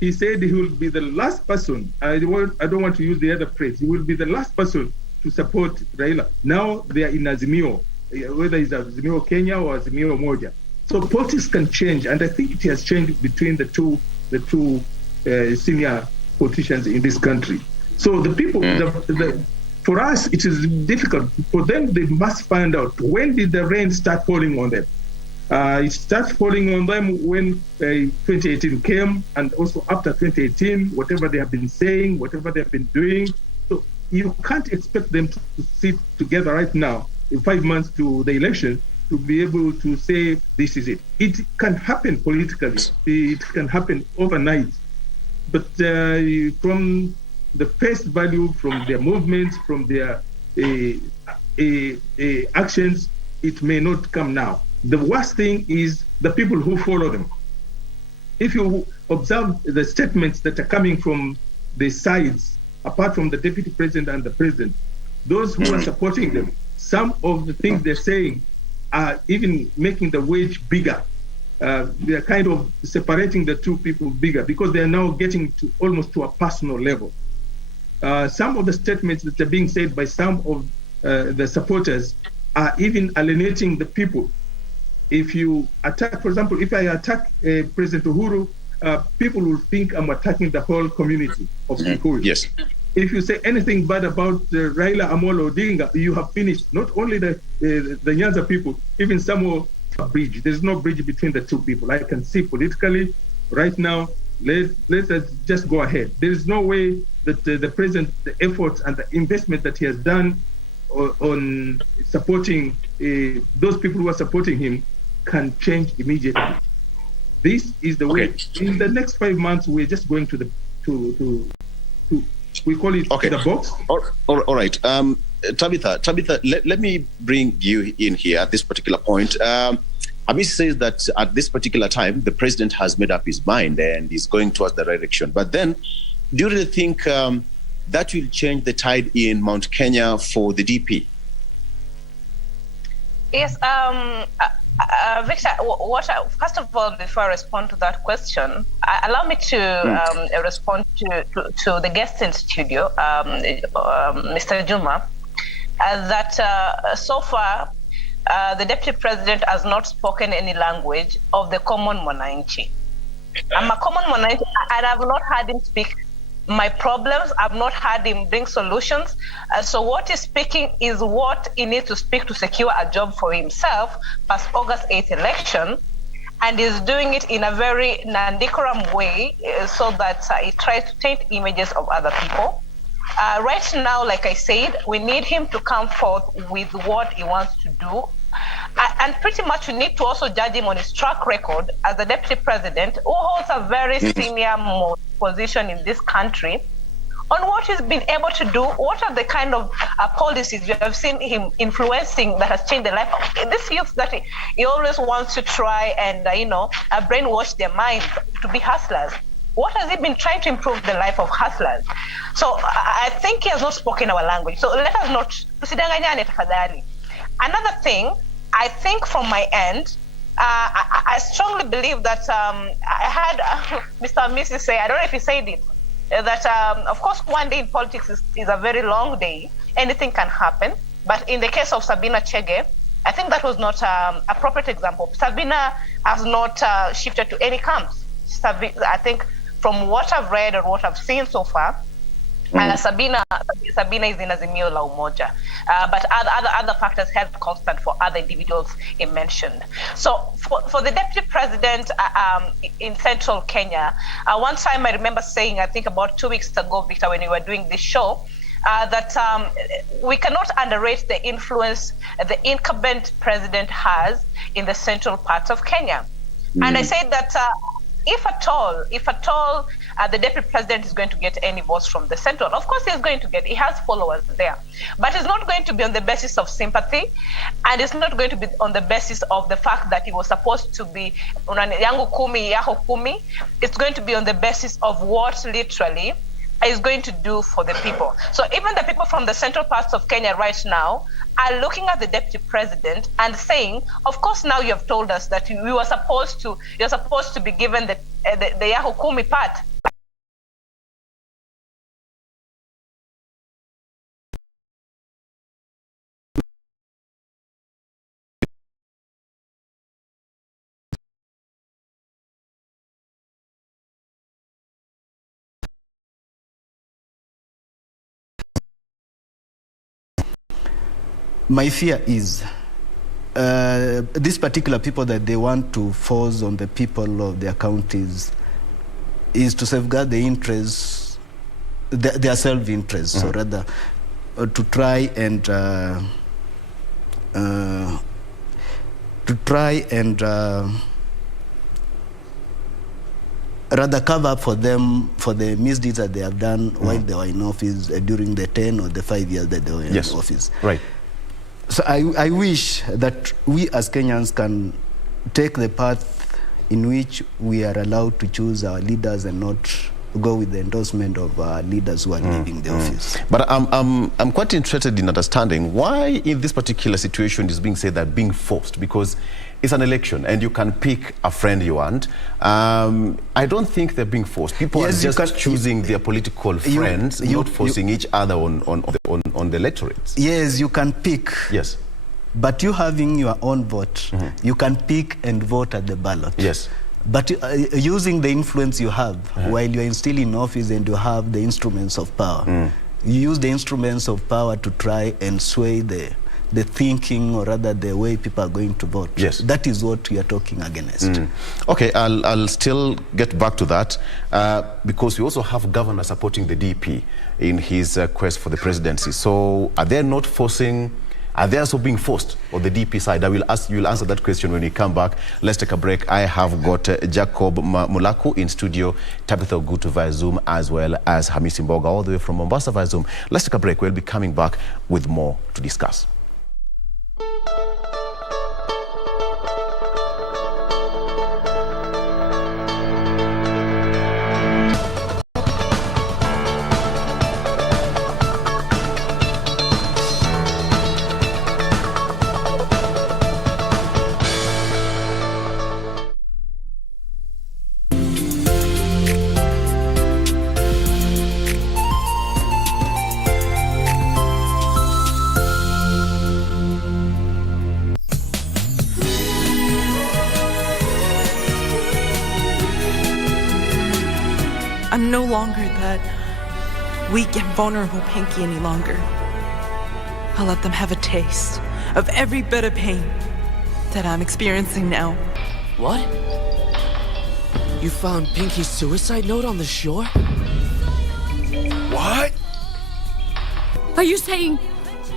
he said he will be the last person, I don't want to use the other phrase, he will be the last person to support Raila. Now they are in Azimio, whether it's Azimio Kenya or Azimio Moja. So politics can change, and I think it has changed between the two senior politicians in this country. So the people, for us, it is difficult. For them, they must find out, when did the rain start falling on them? It starts falling on them when 2018 came, and also after 2018, whatever they have been saying, whatever they have been doing. So you can't expect them to sit together right now, in 5 months to the election, to be able to say this is it. It can happen politically. It can happen overnight. But from the face value, from their movements, from their actions, it may not come now. The worst thing is the people who follow them. If you observe the statements that are coming from the sides, apart from the deputy president and the president, those who are supporting them, some of the things they're saying are even making the wage bigger. They are kind of separating the two people bigger, because they are now getting to almost to a personal level. some of the statements that are being said by some of the supporters are even alienating the people. If you attack, for example, if I attack President Uhuru, people will think I'm attacking the whole community of Kikuyu. Yes. If you say anything bad about Raila Amolo Odinga, you have finished not only the Nyanza people, even some bridge. There's no bridge between the two people. I can see politically right now, let us just go ahead. There is no way that the president, the efforts and the investment that he has done on supporting those people who are supporting him can change immediately. This is the way. In the next 5 months, we're just going to we call it the box. All right. Tabitha, let me bring you in here at this particular point. Abis says that at this particular time, the president has made up his mind and is going towards the direction. But then, do you really think that will change the tide in Mount Kenya for the DP? Yes, Victor, first of all, before I respond to that question, allow me to respond to the guest in studio, Mr. Juma, that so far the Deputy President has not spoken any language of the common mwananchi. I'm a common mwananchi and I've not heard him speak my problems. I've not heard him bring solutions. So what he's speaking is what he needs to speak to secure a job for himself past August 8th election. And he's doing it in a very non-decorum way so that he tries to taint images of other people. Right now, like I said, we need him to come forth with what he wants to do. And pretty much we need to also judge him on his track record as the Deputy President, who holds a very senior position in this country, on what he's been able to do, what are the kind of policies you have seen him influencing that has changed the life of this youth that he always wants to try and, brainwash their minds to be hustlers. What has he been trying to improve the life of hustlers? So I think he has not spoken our language. So let us not tusidanganyane tafadhali. Another thing, I think from my end, I strongly believe that I had Mr. and Mrs. say, I don't know if he said it, that of course one day in politics is a very long day. Anything can happen. But in the case of Sabina Chege, I think that was not an appropriate example. Sabina has not shifted to any camps. I think from what I've read and what I've seen so far, Sabina is in Azimio la Umoja, but other factors held constant for other individuals he mentioned. So for the Deputy President in Central Kenya, one time I remember saying, I think about 2 weeks ago, Victor, when we were doing this show, that we cannot underrate the influence the incumbent president has in the central parts of Kenya. And I said that if at all the Deputy President is going to get any votes from the central, of course he's going to get, he has followers there, but it's not going to be on the basis of sympathy, and it's not going to be on the basis of the fact that he was supposed to be yangu kumi, yaho kumi. It's going to be on the basis of what literally is going to do for the people. So even the people from the central parts of Kenya right now are looking at the Deputy President and saying, of course now you have told us that you're supposed to be given the Yaho Kumi part. My fear is these particular people that they want to force on the people of their counties is to safeguard the interests, their self-interests, or rather to try and rather cover up for them for the misdeeds that they have done while they were in office during the 10 or the 5 years that they were in office. Right. So I wish that we as Kenyans can take the path in which we are allowed to choose our leaders and not go with the endorsement of leaders who are leaving the office. But I'm quite interested in understanding why in this particular situation is being said that being forced, because it's an election and you can pick a friend you want. I don't think they're being forced. People are just choosing their political friends, not forcing each other on the electorates. Yes, you can pick. Yes. But you having your own vote, you can pick and vote at the ballot. Yes. But using the influence you have while you're still in office and you have the instruments of power, you use the instruments of power to try and sway the thinking, or rather the way people are going to vote. Yes. That is what we are talking against. Okay, I'll still get back to that because we also have governor supporting the DP in his quest for the presidency. So are they not forcing? Are they also being forced on the DP side? You'll answer that question when we come back. Let's take a break. I have got Jacob Mulaku in studio, Tabitha Ogutu via Zoom, as well as Hamisi Mboga all the way from Mombasa via Zoom. Let's take a break. We'll be coming back with more to discuss. I'm no longer that weak and vulnerable Pinky any longer. I'll let them have a taste of every bit of pain that I'm experiencing now. What? You found Pinky's suicide note on the shore? What? Are you saying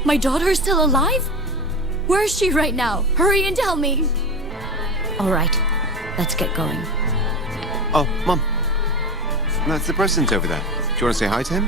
my daughter is still alive? Where is she right now? Hurry and tell me. All right, let's get going. Oh, Mum. That's the president over there. Do you want to say hi to him?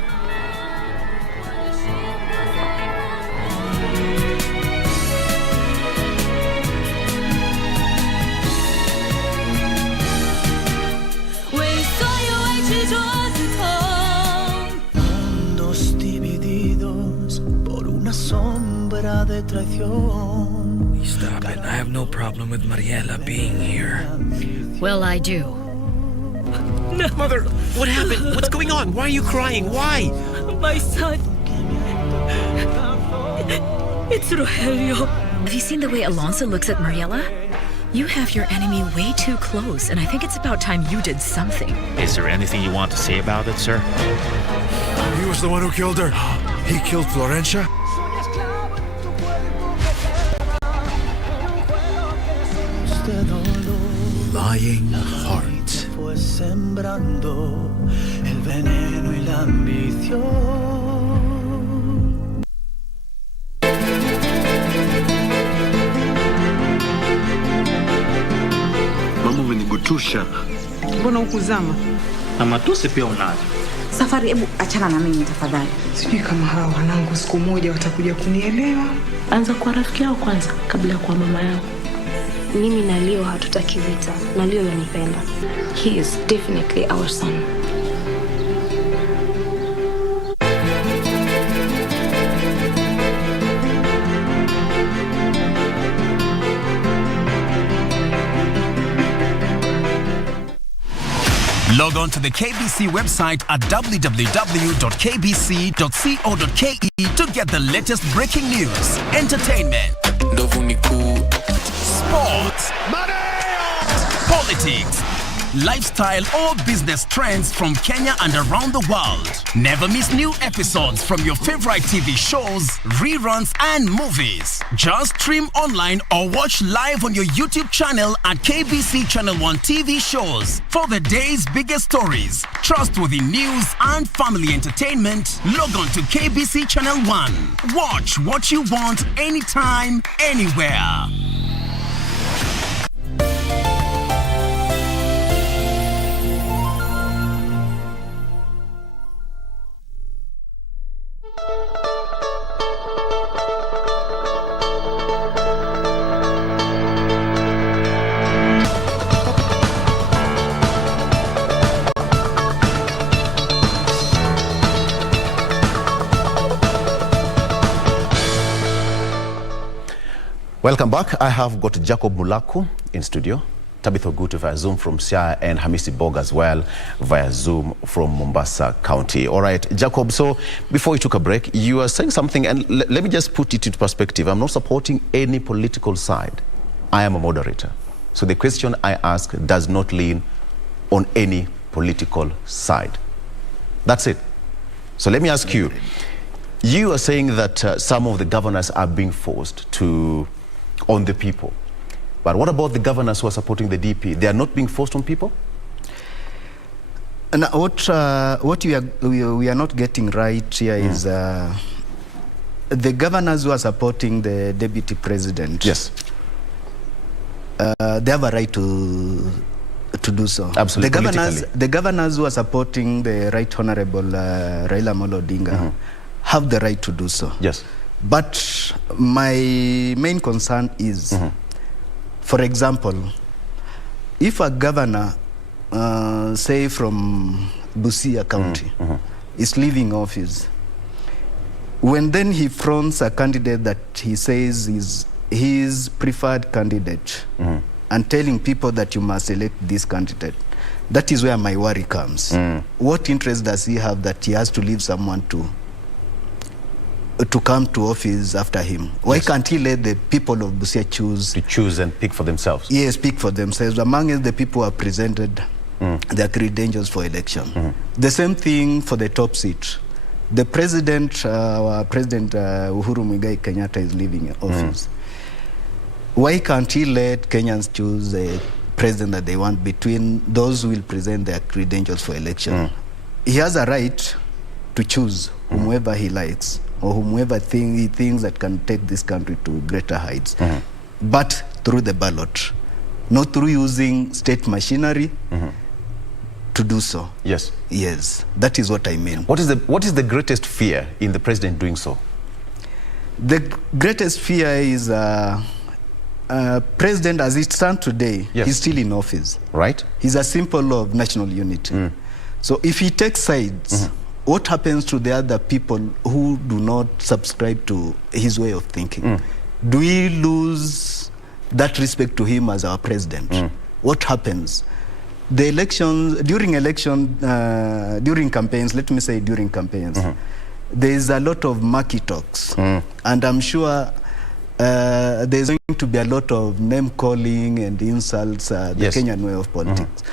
Mundos divididos por una sombra de traición. Stop it. I have no problem with Mariela being here. Well, I do. Mother, what happened? What's going on? Why are you crying? Why? My son. It's Rogelio. Have you seen the way Alonso looks at Mariela? You have your enemy way too close, and I think it's about time you did something. Is there anything you want to say about it, sir? He was the one who killed her. He killed Florencia? Lying heart. Fue sembrando el veneno y la ambición. Mama, umenigutusha. Mbona ukuzama? Na matusi pia unayo. Safari, hebu achana na mimi tafadhali. Sijui kama hawa wanangu siku moja watakuja kunielewa. Anza kwa rafiki yao kwanza kabla ya kuwa mama yao. Mimi na Leo hatutaki vita, na Leo yanipenda. He is definitely our son. Log on to the KBC website at www.kbc.co.ke to get the latest breaking news, entertainment, sports, politics, lifestyle or business trends from Kenya and around the world. Never miss new episodes from your favorite TV shows, reruns and movies. Just stream online or watch live on your YouTube channel at KBC Channel 1 TV shows. For the day's biggest stories, trustworthy news and family entertainment, log on to KBC Channel 1. Watch what you want anytime, anywhere. Welcome back. I have got Jacob Mulaku in studio, Tabitha Gutu via Zoom from Siaya, and Hamisi Bog as well via Zoom from Mombasa County. All right, Jacob, so before we took a break, you were saying something, and let me just put it into perspective. I'm not supporting any political side. I am a moderator. So the question I ask does not lean on any political side. That's it. So let me ask you, you are saying that some of the governors are being forced on the people. But what about the governors who are supporting the DP? They are not being forced on people? And what we are not getting right here is the governors who are supporting the deputy president. Yes. They have a right to do so. Absolutely. The governors who are supporting the Right Honorable Raila Amolo Odinga have the right to do so. Yes. But my main concern is, for example, if a governor, say from Busia County, is leaving office, when then he fronts a candidate that he says is his preferred candidate, and telling people that you must elect this candidate, that is where my worry comes. What interest does he have that he has to leave someone to come to office after him? Why can't he let the people of Busia choose? To choose and pick for themselves. Yes, pick for themselves. Among the people who are presented their credentials for election. The same thing for the top seat. The president, our President Uhuru Muigai Kenyatta is leaving office. Why can't he let Kenyans choose a president that they want between those who will present their credentials for election? He has a right to choose whomever he likes, or whomever he thinks that can take this country to greater heights. But through the ballot, not through using state machinery to do so. Yes. Yes, that is what I mean. What is the greatest fear in the president doing so? The greatest fear is president as it stands today, he's still in office. Right. He's a symbol of national unity. So if he takes sides, what happens to the other people who do not subscribe to his way of thinking? Do we lose that respect to him as our president? What happens? The elections, during campaigns, let me say during campaigns, there is a lot of murky talks. And I'm sure there's going to be a lot of name calling and insults, the Kenyan way of politics.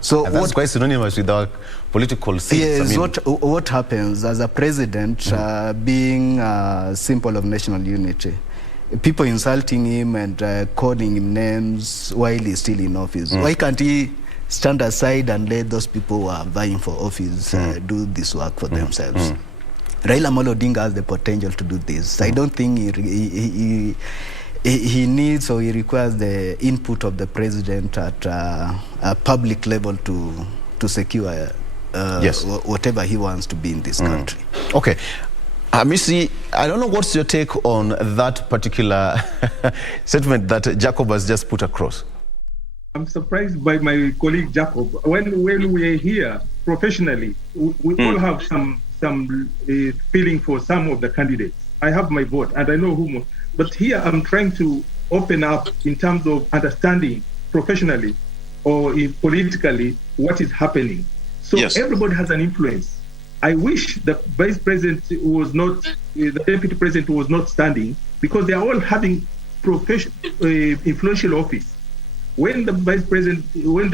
So and that's quite synonymous with our political scenes. Yes, what happens as a president, being a symbol of national unity, people insulting him and calling him names while he's still in office. Why can't he stand aside and let those people who are vying for office do this work for themselves? Raila Amolo Odinga has the potential to do this. I don't think he needs or he requires the input of the president at a public level to secure whatever he wants to be in this country. Okay. Missy, I don't know what's your take on that particular statement that Jacob has just put across. I'm surprised by my colleague Jacob. When we're here professionally, we all have some feeling for some of the candidates. I have my vote and I know whom. But here I'm trying to open up in terms of understanding professionally or politically what is happening. So everybody has an influence. I wish the vice president was not, the deputy president was not standing, because they are all having influential office. When the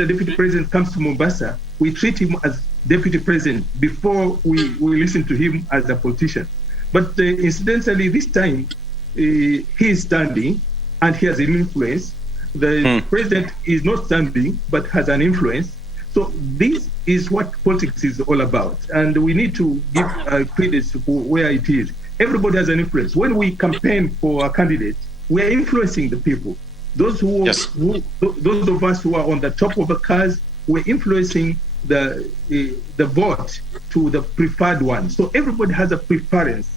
deputy president comes to Mombasa, we treat him as deputy president before we listen to him as a politician. But incidentally, this time, he is standing and he has an influence. The president is not standing but has an influence. So this is what politics is all about, and we need to give credit for where it is. Everybody has an influence. When we campaign for a candidate, we are influencing the people. Those those of us who are on the top of the cars, we're influencing the vote to the preferred one. So everybody has a preference,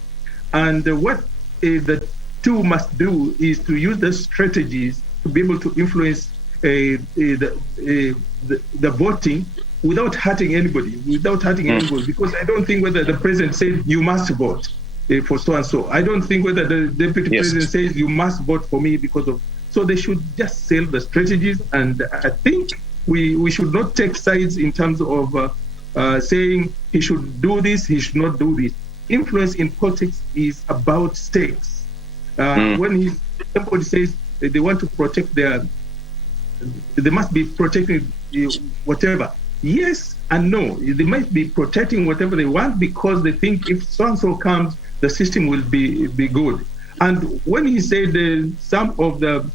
and what the two must do is to use the strategies to be able to influence the voting without hurting anybody, because I don't think whether the president said you must vote. for so and so. I don't think whether the deputy president says you must vote for me because of. So they should just sell the strategies, and I think we should not take sides in terms of saying he should do this, he should not do this. Influence in politics is about stakes. When somebody says they want to protect they must be protecting whatever. Yes and no. They might be protecting whatever they want because they think if so-and-so comes, the system will be good. And when he said some of the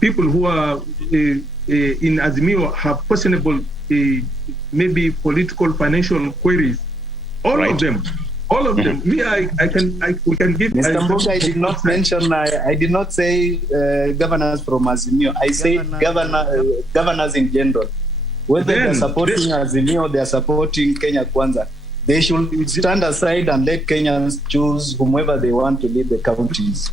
people who are in Azimio have questionable maybe political, financial queries, all of them. We can give. Mr. Mboga, I did not say governors from Azimio. I said governors in general. Whether they're supporting Azimio, they're supporting Kenya Kwanza. They should stand aside and let Kenyans choose whomever they want to lead the counties.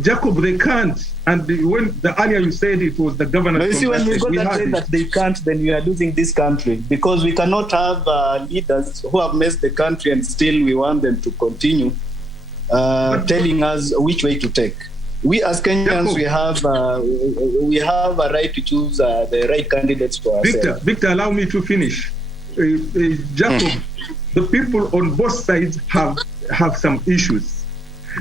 Jacob, they can't. And when earlier you said it was the governor. But you see, when we got to say that they can't, then we are losing this country because we cannot have leaders who have messed the country and still we want them to continue telling us which way to take. We as Kenyans, we have a right to choose the right candidates for ourselves. Victor, allow me to finish. Jacob, the people on both sides have some issues.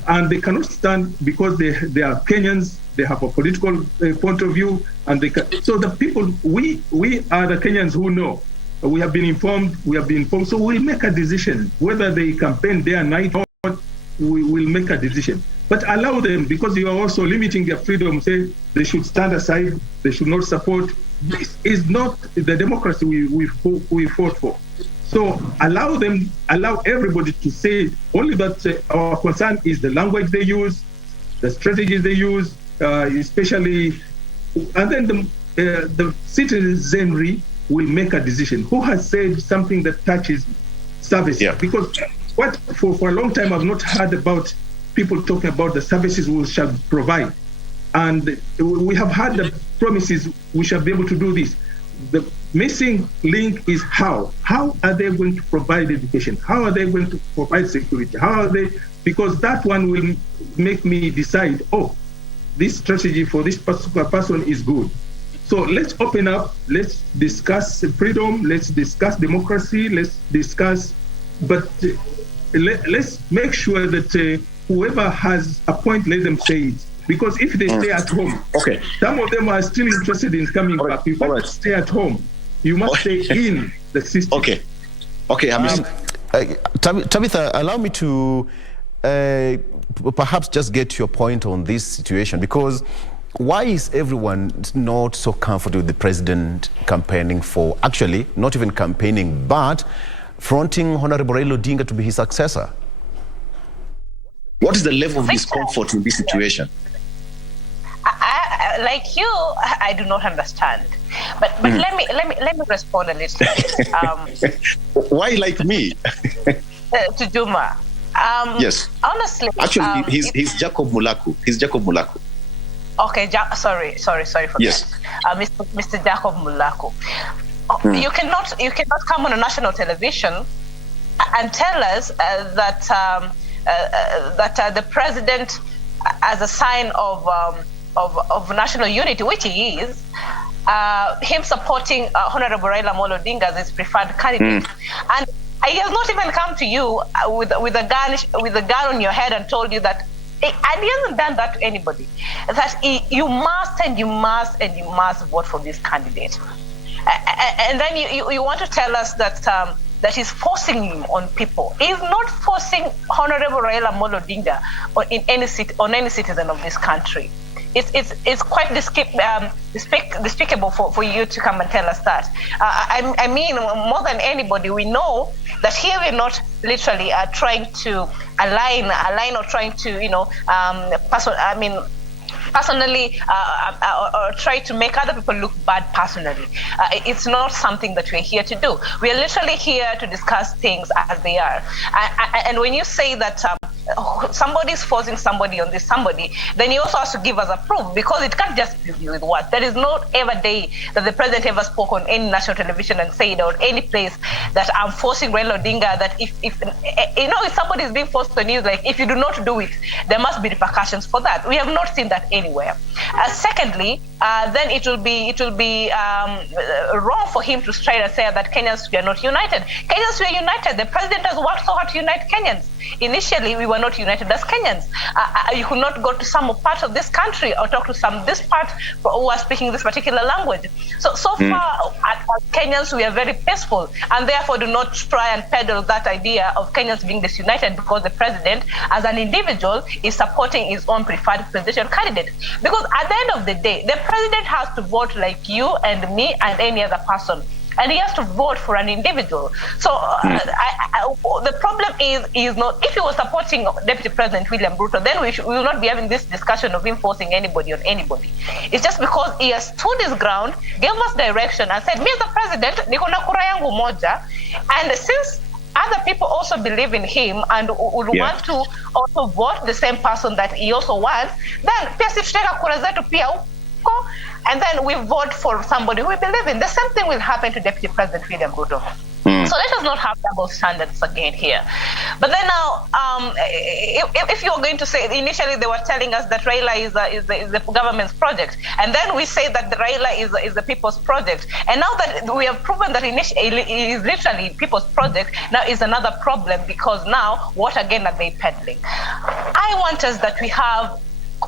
And they cannot stand because they are Kenyans, they have a political point of view, and so the people, we are the Kenyans who know. We have been informed, so we'll make a decision. Whether they campaign day and night or not, we will make a decision. But allow them, because you are also limiting their freedom, say they should stand aside, they should not support. This is not the democracy we fought for. So allow everybody to say only that our concern is the language they use, the strategies they use, especially, and then the citizenry will make a decision. Who has said something that touches services? Yeah. Because for a long time I've not heard about people talking about the services we shall provide. And we have had the promises we shall be able to do this. The missing link is how. How are they going to provide education? How are they going to provide security? How are they? Because that one will make me decide, oh, this strategy for this particular person is good. So let's open up, let's discuss freedom, let's discuss democracy, let's discuss, but let's make sure that whoever has a point, let them say it. Because if they stay at home, some of them are still interested in coming back. You can't stay at home. You must stay in the system. Okay, Tabitha, allow me to perhaps just get your point on this situation, because why is everyone not so comfortable with the president campaigning for, actually, not even campaigning, but fronting Honorable Raila Odinga to be his successor? What is the level of discomfort in this situation? Like you, I do not understand. But let me respond a little bit. Why like me? To Juma. Yes. Honestly, actually, he's Jacob Mulaku. He's Jacob Mulaku. Okay, sorry for that. Mr. Jacob Mulaku. You cannot come on a national television and tell us that the president, as a sign of national unity, which he is, him supporting Honorable Raila Odinga as his preferred candidate, and he has not even come to you with a gun on your head and told you that, and he hasn't done that to anybody, that you must vote for this candidate, and then you want to tell us that he's forcing him on people. He's not forcing Honorable Raila Odinga on any citizen of this country. It's quite despicable for you to come and tell us that. I mean, more than anybody, we know that here we're not literally trying to align or trying to, personally or try to make other people look bad personally. It's not something that we're here to do. We are literally here to discuss things as they are. And when you say that somebody is forcing somebody on this somebody, then he also has to give us a proof, because it can't just be with words. There is no ever day that the president ever spoke on any national television and said, or any place, that I'm forcing Raila Odinga, that if somebody is being forced on you, like, if you do not do it, there must be repercussions for that. We have not seen that anywhere. Secondly, then it will be wrong for him to try to say that Kenyans were not united. Kenyans were united. The president has worked so hard to unite Kenyans. Initially, we were not united as Kenyans. You could not go to some part of this country or talk to this part who are speaking this particular language. So far, as Kenyans, we are very peaceful, and therefore do not try and peddle that idea of Kenyans being disunited because the president, as an individual, is supporting his own preferred presidential candidate. Because at the end of the day, the president has to vote like you and me and any other person. And he has to vote for an individual. So the problem is not, if he was supporting Deputy President William Ruto, then we will not be having this discussion of him forcing anybody on anybody. It's just because he has stood his ground, gave us direction, and said, me as the president, niko na kura yangu moja. And since other people also believe in him and would want to also vote the same person that he also wants, then pia sisi tutaweka kura zetu pia huko, and then we vote for somebody who we believe in. The same thing will happen to Deputy President William Ruto. So let us not have double standards again here. But then now, if you're going to say, initially they were telling us that Raila is the government's project, and then we say that the Raila is the people's project, and now that we have proven that it is literally people's project, now is another problem, because now what again are they peddling? I want us that we have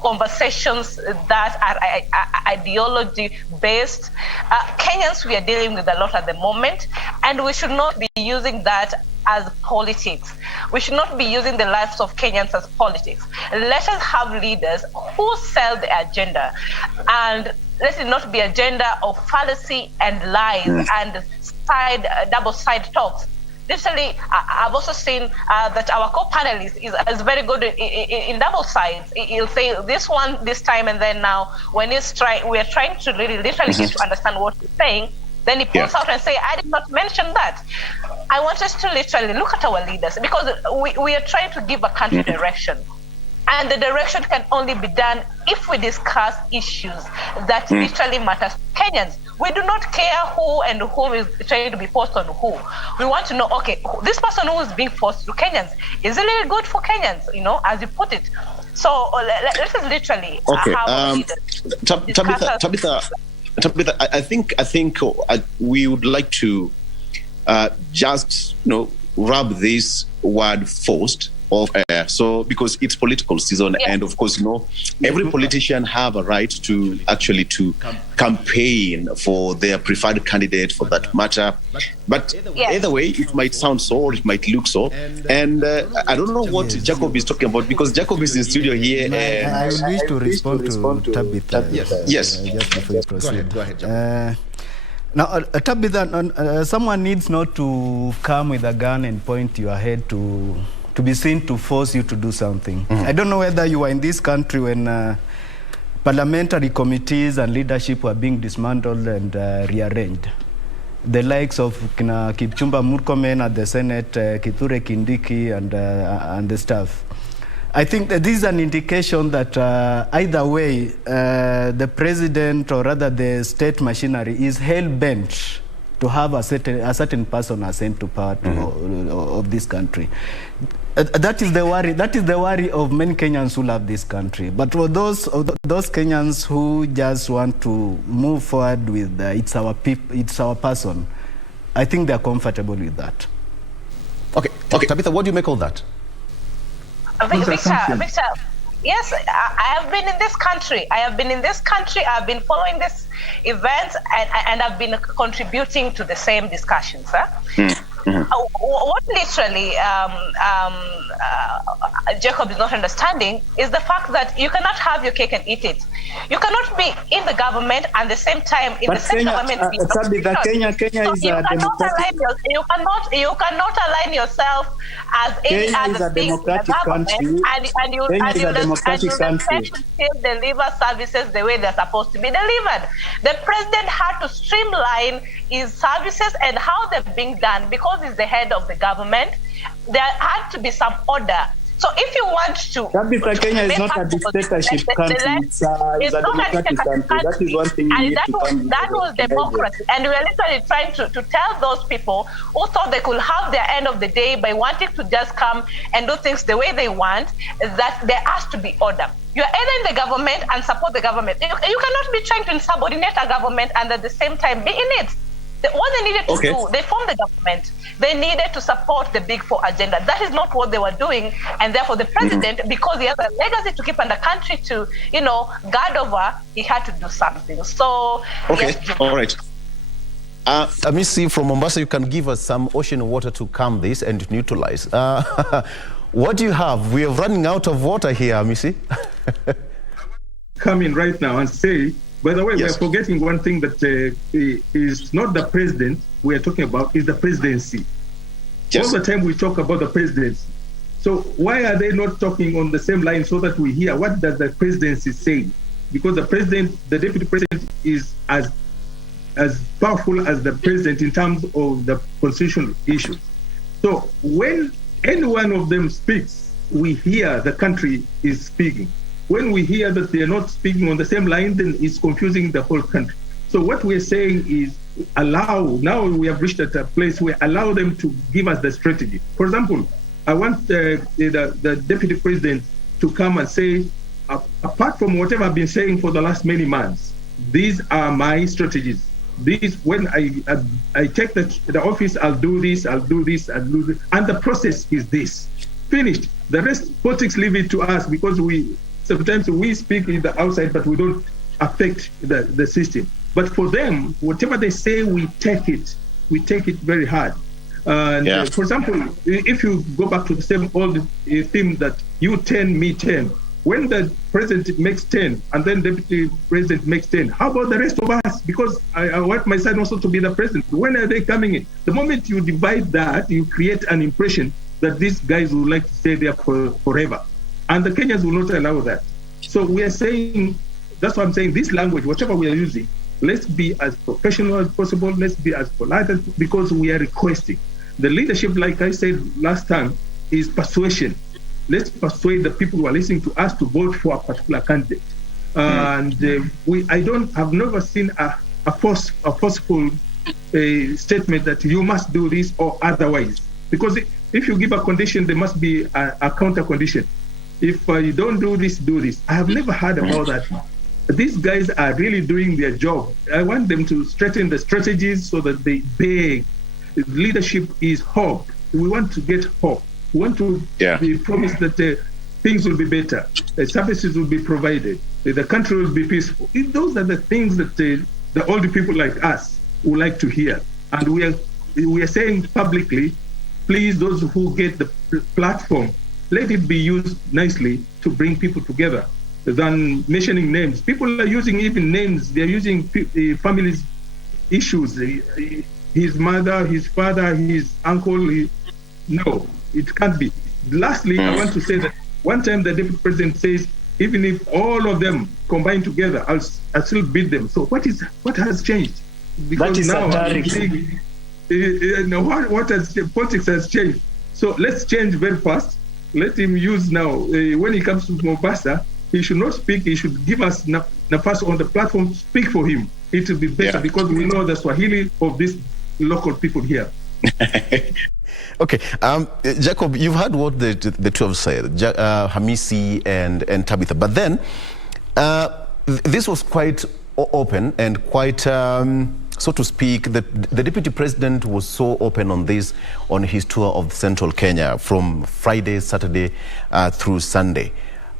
conversations that are ideology based. Kenyans, we are dealing with a lot at the moment, and we should not be using that as politics. We should not be using the lives of Kenyans as politics. Let us have leaders who sell the agenda, and let it not be agenda of fallacy and lies and double side talks. Literally, I've also seen that our co-panelist is very good in double sides. He'll say this one this time, and then now when we are trying to really literally get to understand what he's saying, then he pulls out and say, I did not mention that. I want us to literally look at our leaders, because we are trying to give a country direction. And the direction can only be done if we discuss issues that literally matter to Kenyans. We do not care who and who is trying to be forced on who. We want to know, okay, this person who is being forced to Kenyans, is it really good for Kenyans, as you put it? So let us literally have Tabitha, I think we would like to just rub this word forced off air. So because it's political season, and of course, every politician have a right to actually to campaign for their preferred candidate, for that matter. But either way, it might sound so, or it might look so. And I don't know what Jacob is talking about, because Jacob is in studio here. And I wish to respond to Tabitha. Yes. Just before you proceed. Go ahead, Jacob. Now, Tabitha, someone needs not to come with a gun and point your head to be seen to force you to do something. I don't know whether you were in this country when parliamentary committees and leadership were being dismantled and rearranged. The likes of Kipchumba Murkomen at the Senate, Kithure Kindiki and the staff. I think that this is an indication that either way, the president, or rather the state machinery, is hell-bent to have a certain person ascend to power of this country. That is the worry. That is the worry of many Kenyans who love this country. But for those Kenyans who just want to move forward with it's our person, I think they are comfortable with that. Okay. Tabitha, what do you make of that? Victor, yes, I have been in this country. I've been following this event, and I've been contributing to the same discussions. What literally Jacob is not understanding is the fact that you cannot have your cake and eat it. You cannot be in the government and at the same time in the same government. Kenya is a democratic. You cannot align yourself as any other thing in the government, and you still deliver services the way they're supposed to be delivered. The president had to streamline his services and how they're being done, because he's the head of the government. There had to be some order So if you want to... Kenya is not a dictatorship country. It's a democratic country. That is one thing you need to come. That was democracy. And we are literally trying to tell those people who thought they could have their end of the day by wanting to just come and do things the way they want, that there has to be order. You are either in the government and support the government. You cannot be trying to insubordinate a government and at the same time be in it. What they needed to do, they formed the government. They needed to support the Big Four agenda. That is not what they were doing. And therefore the president, because he has a legacy to keep in the country to, guard over, he had to do something. So, all right. Let me see, from Mombasa, you can give us some ocean water to calm this and neutralize. What do you have? We are running out of water here, Missy. Come in right now and say, by the way, we are forgetting one thing that is not the president we are talking about, is the presidency. All the time we talk about the presidency. So why are they not talking on the same line so that we hear what does the presidency say? Because the president, the deputy president is as powerful as the president in terms of the constitutional issues. So when any one of them speaks, we hear the country is speaking. When we hear that they are not speaking on the same line, then it's confusing the whole country. So what we're saying is now we have reached at a place where allow them to give us the strategy. For example, I want the deputy president to come and say, apart from whatever I've been saying for the last many months, these are my strategies. These, when I take the office, I'll do this, I'll do this, I'll do this. And the process is this. Finished. The rest, politics, leave it to us, because sometimes we speak in the outside, but we don't affect the system. But for them, whatever they say, we take it very hard. For example, if you go back to the same old theme that you 10, me 10, when the president makes 10 and then deputy president makes 10, how about the rest of us? Because I want my son also to be the president. When are they coming in? The moment you divide that, you create an impression that these guys would like to stay there forever. And the Kenyans will not allow that. So we are saying, that's why I'm saying this language, whatever we are using, let's be as professional as possible, let's be as polite as, because we are requesting. The leadership, like I said last time, is persuasion. Let's persuade the people who are listening to us to vote for a particular candidate. And I've never seen a forceful statement that you must do this or otherwise. Because if you give a condition, there must be a counter condition. If you don't do this, do this. I have never heard about that. These guys are really doing their job. I want them to straighten the strategies so that they beg. Leadership is hope. We want to get hope. We want to be promised that things will be better, services will be provided, the country will be peaceful. Those are the things that the older people like us would like to hear. And we are saying publicly, please, those who get the platform, let it be used nicely to bring people together than mentioning names. People are using even names. They're using families' issues. His mother, his father, his uncle. No, it can't be. Lastly, I want to say that one time the deputy president says, even if all of them combine together, I'll still beat them. So what has changed? Because now politics has changed. So let's change very fast. Let him use now. When he comes to Mombasa, he should not speak. He should give us nafasi on the platform to speak for him. It will be better because we know the Swahili of these local people here. Okay, Jacob, you've heard what the two have said, Hamisi and Tabitha, but then this was quite open and quite, so to speak, the deputy president was so open on this on his tour of central Kenya from Friday, Saturday through Sunday.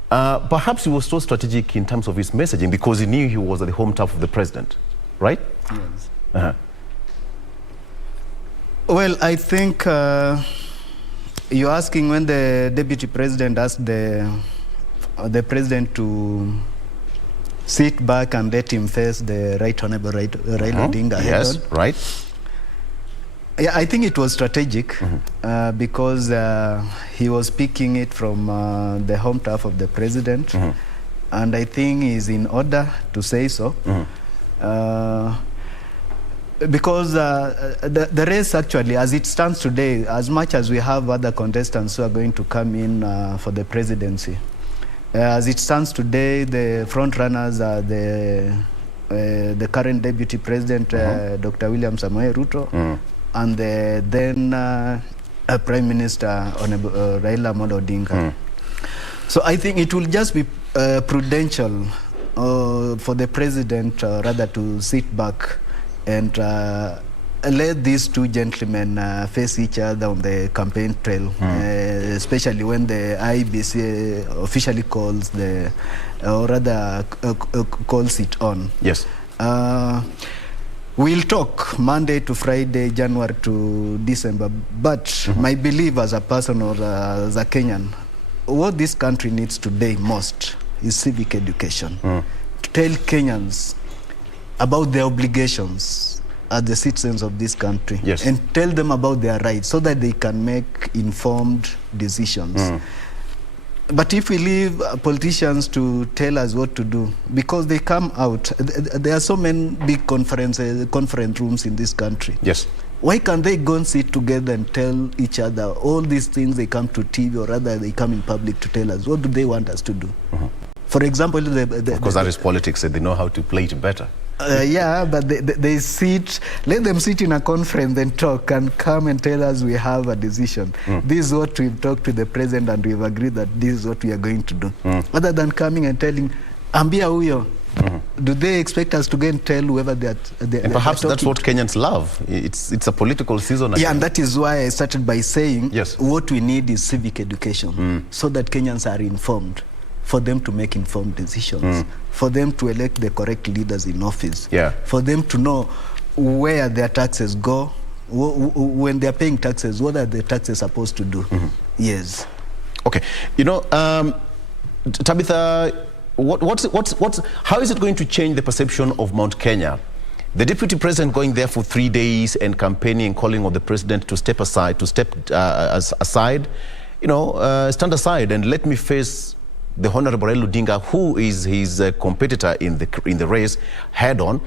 Perhaps he was so strategic in terms of his messaging because he knew he was at the home turf of the president, right? Yes. Well, I think you're asking when the deputy president asked the president to sit back and let him face the Right Honorable Raila Odinga head-on. Yes, right. Yeah, I think it was strategic because he was picking it from the home turf of the president, and I think he's in order to say so. because the race actually, as it stands today, as much as we have other contestants who are going to come in for the presidency, as it stands today, the front runners are the current Deputy President, Dr. William Samoei Ruto, and the then Prime Minister, Honorable Raila Amolo Odinga. So I think it will just be prudential for the president rather to sit back and let these two gentlemen face each other on the campaign trail, especially when the IBC officially calls calls it on. Yes. We'll talk Monday to Friday, January to December, but my belief as a person or as a Kenyan, what this country needs today most is civic education. To tell Kenyans about their obligations as the citizens of this country, and tell them about their rights so that they can make informed decisions. But if we leave politicians to tell us what to do, because they come out, there are so many big conference rooms in this country. Yes. Why can't they go and sit together and tell each other all these things? They come to TV, or rather they come in public to tell us what do they want us to do. For example, because that is politics, and they know how to play it better. Yeah, but they sit, let them sit in a conference and talk and come and tell us we have a decision. This is what we've talked to the president and we've agreed that this is what we are going to do. Other than coming and telling, ambia huyo, do they expect us to go and tell whoever they are? And perhaps that's what Kenyans love. It's a political season. Yeah, and that is why I started by saying what we need is civic education, so that Kenyans are informed, for them to make informed decisions, for them to elect the correct leaders in office, for them to know where their taxes go, when they're paying taxes, what are the taxes supposed to do? Yes. Okay. You know, Tabitha, how is it going to change the perception of Mount Kenya? The Deputy President going there for 3 days and campaigning, calling on the President to step aside, you know, stand aside and let me face the Honorable Raila Odinga, who is his competitor in the race, head on.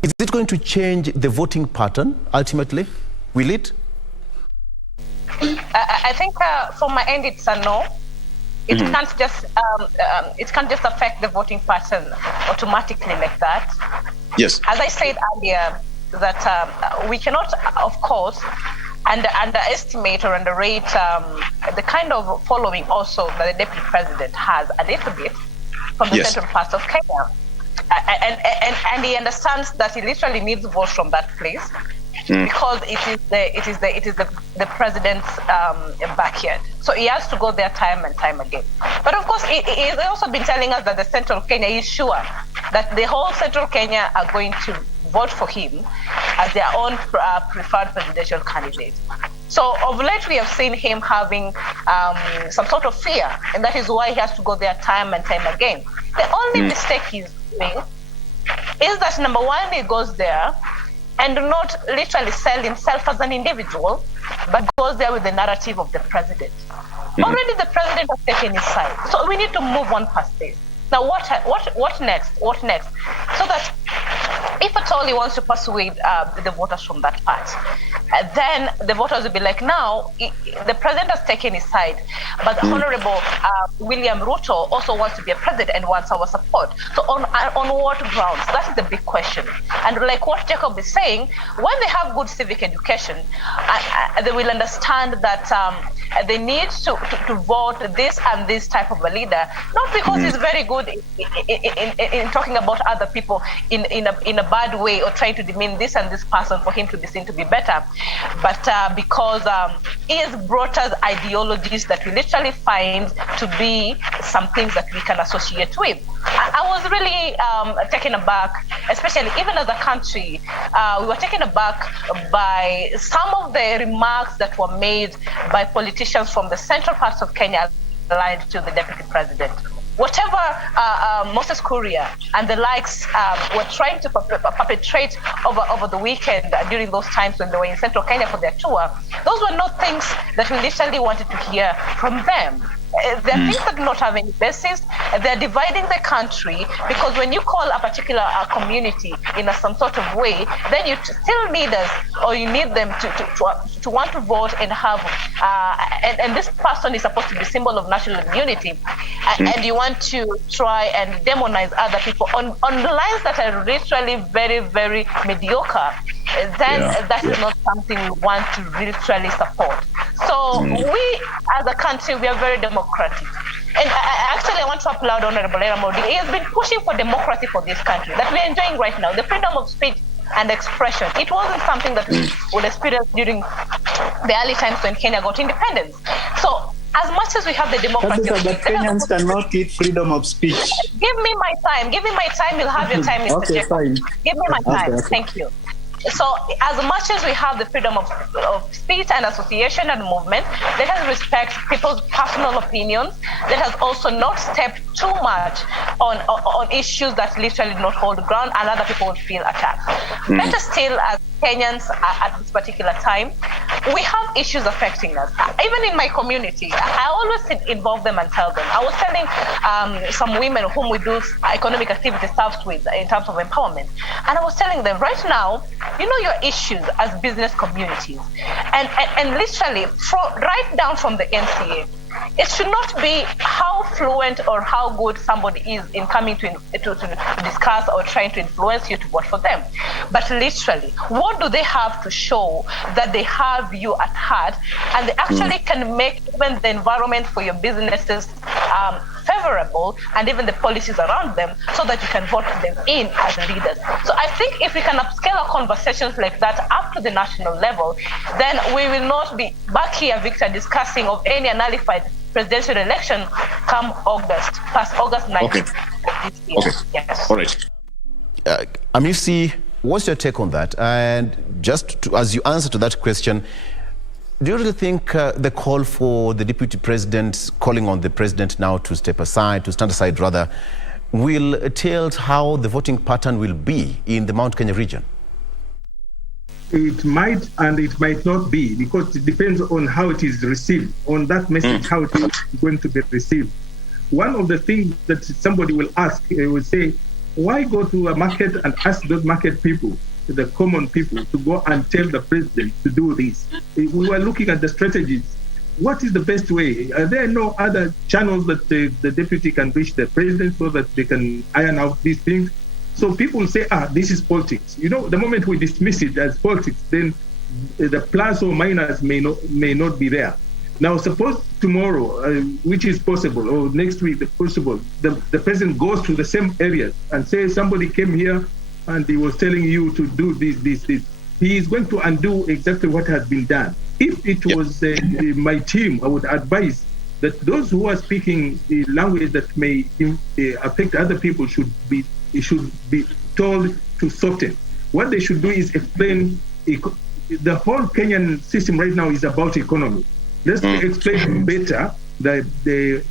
Is it going to change the voting pattern ultimately? Will it? I think from my end it's a no. It can't just affect the voting pattern automatically like that. Yes. As I said earlier, that we cannot, of course, underestimate or underrate the kind of following also that the Deputy President has a little bit from the central parts of Kenya. And he understands that he literally needs votes from that place because it is the president's backyard. So he has to go there time and time again. But of course, he has also been telling us that the central Kenya is sure that the whole central Kenya are going to vote for him as their own preferred presidential candidate. So of late, we have seen him having some sort of fear, and that is why he has to go there time and time again. The only mistake he's doing is that, number one, he goes there and not literally sell himself as an individual, but goes there with the narrative of the president. Already the president has taken his side. So we need to move on past this. Now, what next? What next? So that if at all he wants to persuade the voters from that part, then the voters will be like, now, the president has taken his side, but the Honorable William Ruto also wants to be a president and wants our support. So on what grounds? That is the big question. And like what Jacob is saying, when they have good civic education, they will understand that they need to vote this and this type of a leader, not because he's very good in talking about other people in a bad way or trying to demean this and this person for him to be seen to be better, but because he has brought us ideologies that we literally find to be some things that we can associate with. I was really taken aback, especially even as a country, we were taken aback by some of the remarks that were made by politicians from the central parts of Kenya aligned to the Deputy President. Whatever Moses Kuria and the likes were trying to perpetrate over the weekend during those times when they were in central Kenya for their tour, those were not things that we literally wanted to hear from them. There are things that do not have any basis. They're dividing the country because when you call a particular community in some sort of way, then you still need us, or you need them to want to vote and have, and this person is supposed to be a symbol of national unity, and you want to try and demonize other people on lines that are literally very, very mediocre, then that is not something we want to literally support. So we, as a country, we are very democratic. And I want to applaud Honorable Raila Modi. He has been pushing for democracy for this country that we're enjoying right now. The freedom of speech and expression. It wasn't something that we would experience during the early times when Kenya got independence. So as much as we have the democracy, but Kenyans cannot eat freedom of speech. Give me my time. Give me my time. You'll have your time, Mr. Okay, fine. Give me my time. Okay. Thank you. So as much as we have the freedom of speech and association and movement, let us respect people's personal opinions. Let us also not step too much on issues that literally do not hold ground and other people will feel attacked. Better still, as Kenyans at this particular time, we have issues affecting us. Even in my community, I always involve them and tell them. I was telling some women whom we do economic activity stuff with in terms of empowerment, and I was telling them right now, you know your issues as business communities, and literally right down from the NCA. It should not be how fluent or how good somebody is in coming to discuss or trying to influence you to vote for them. But literally, what do they have to show that they have you at heart and they actually can make even the environment for your businesses favorable and even the policies around them so that you can vote them in as leaders. So I think if we can upscale our conversations like that up to the national level, then we will not be back here, Victor, discussing of any nullified presidential election come past August 9th. Okay. Okay. Yes. All right. Amisi, what's your take on that? And just as you answer to that question, do you really think the call for the deputy president, calling on the president now to stand aside rather, will tell how the voting pattern will be in the Mount Kenya region? It might and it might not be, because it depends on how it is received, on that message, how it is going to be received. One of the things that somebody will ask, will say, why go to a market and ask those market people, the common people, to go and tell the president to do this? We were looking at the strategies. What is the best way? Are there no other channels that the deputy can reach the president so that they can iron out these things? So people say, this is politics. You know, the moment we dismiss it as politics, then the plus or minus may not be there. Now, suppose tomorrow, which is possible, or next week, possible, the president goes to the same areas and says somebody came here and he was telling you to do this. He is going to undo exactly what has been done. If it was my team, I would advise that those who are speaking the language that may affect other people should be told to soften. What they should do is explain. The whole Kenyan system right now is about economy. Let's explain better is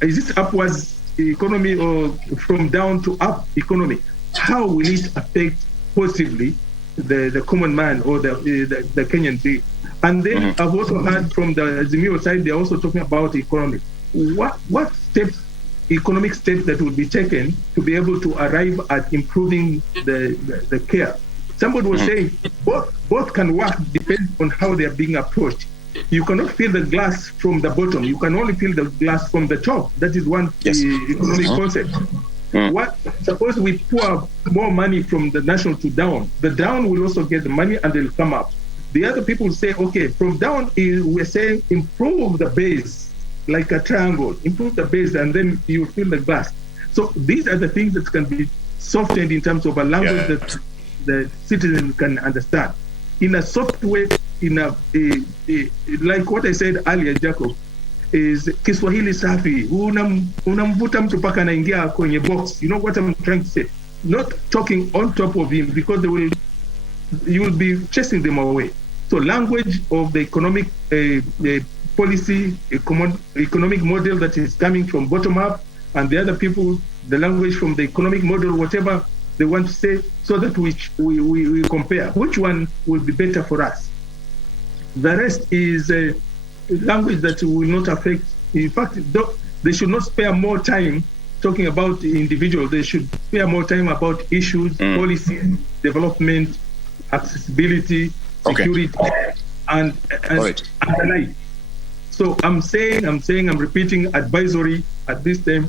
this upwards economy or from down to up economy? How will it affect positively the common man or the Kenyan being? And then I've also heard from the Azimio side, they're also talking about economy. What steps, economic steps that will be taken to be able to arrive at improving the care? Somebody was saying both can work, depends on how they are being approached. You cannot fill the glass from the bottom. You can only fill the glass from the top. That is one economic concept. Suppose we pour more money from the national to down, the down will also get the money and they'll come up. The other people say, okay, from down, we're saying improve the base, like a triangle, improve the base, and then you fill the glass. So these are the things that can be softened in terms of a language that the citizen can understand. In a soft way, like what I said earlier, Jacob, is Kiswahili safi. Unamvuta mtu paka anaingia kwenye box. You know what I'm trying to say? Not talking on top of him, because you will be chasing them away. So language of the economic policy, economic model that is coming from bottom up, and the other people, the language from the economic model, whatever they want to say, so that we compare which one will be better for us. The rest is language that will not affect In fact, they should not spare more time talking about the individual. They should spare more time about issues, policies, development, accessibility, security, and the like. So I'm repeating advisory at this time.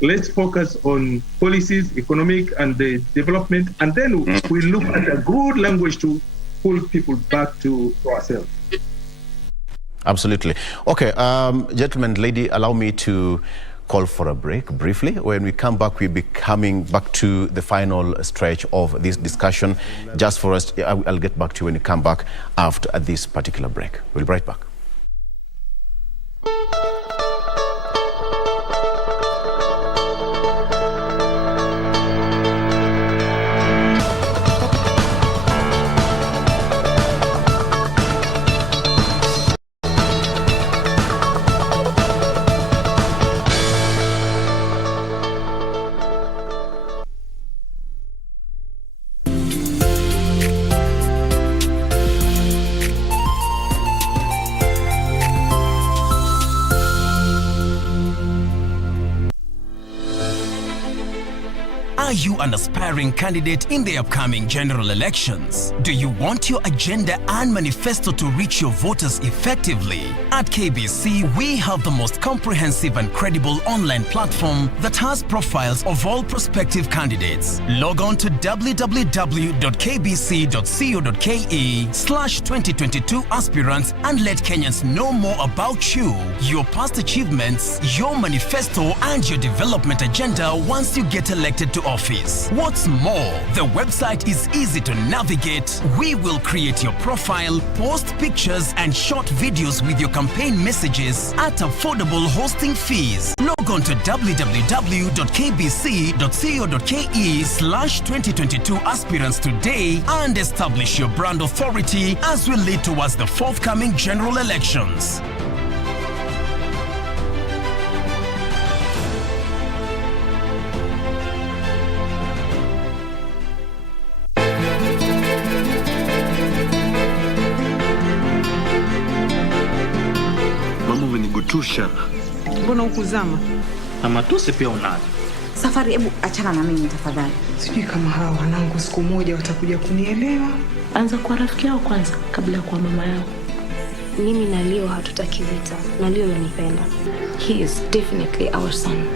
Let's focus on policies, economic and the development, and then we look at a good language to pull people back to ourselves. Absolutely. Okay, gentlemen, lady, allow me to call for a break briefly. When we come back, we'll be coming back to the final stretch of this discussion. Just for us, I'll get back to you when we come back after this particular break. We'll be right back. Are you an aspiring candidate in the upcoming general elections? Do you want your agenda and manifesto to reach your voters effectively? At KBC, we have the most comprehensive and credible online platform that has profiles of all prospective candidates. Log on to www.kbc.co.ke/2022 aspirants and let Kenyans know more about you, your past achievements, your manifesto, and your development agenda once you get elected to office. What's more, the website is easy to navigate. We will create your profile, post pictures and short videos with your campaign messages at affordable hosting fees. Log on to www.kbc.co.ke/2022 aspirants today and establish your brand authority as we lead towards the forthcoming general elections. Tusha. Mbona ukuzama? Na matusi pia unayo. Safari, hebu achana na mimi tafadhali. Sijui kama hawa wanangu siku moja watakuja kunielewa. Anza kuwa rafiki yao kwanza kabla ya kuwa mama yao. Mimi na Leo hatutaki vita, na Leo yanipenda. He is definitely our son.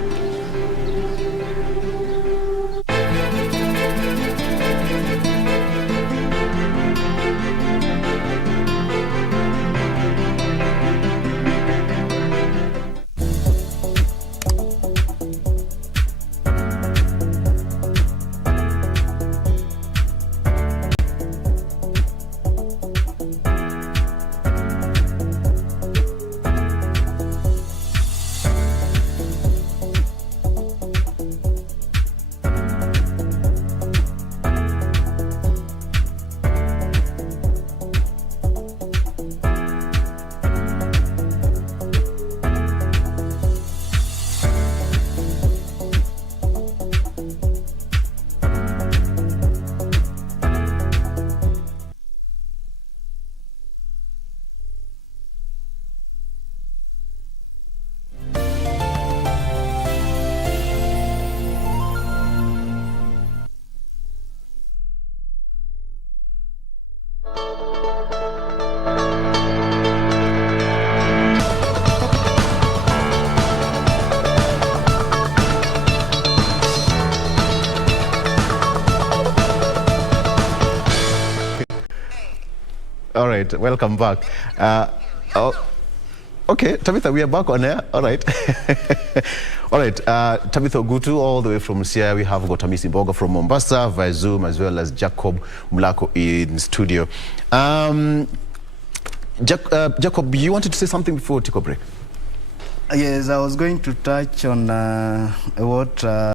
All right, welcome back. Okay, Tabitha, we are back on air. All right. All right, Tabitha Gutu, all the way from Siaya. We have got Hamisi Mboga from Mombasa via Zoom, as well as Jacob Mlako in studio. Jacob, you wanted to say something before we take a break? Yes, I was going to touch on what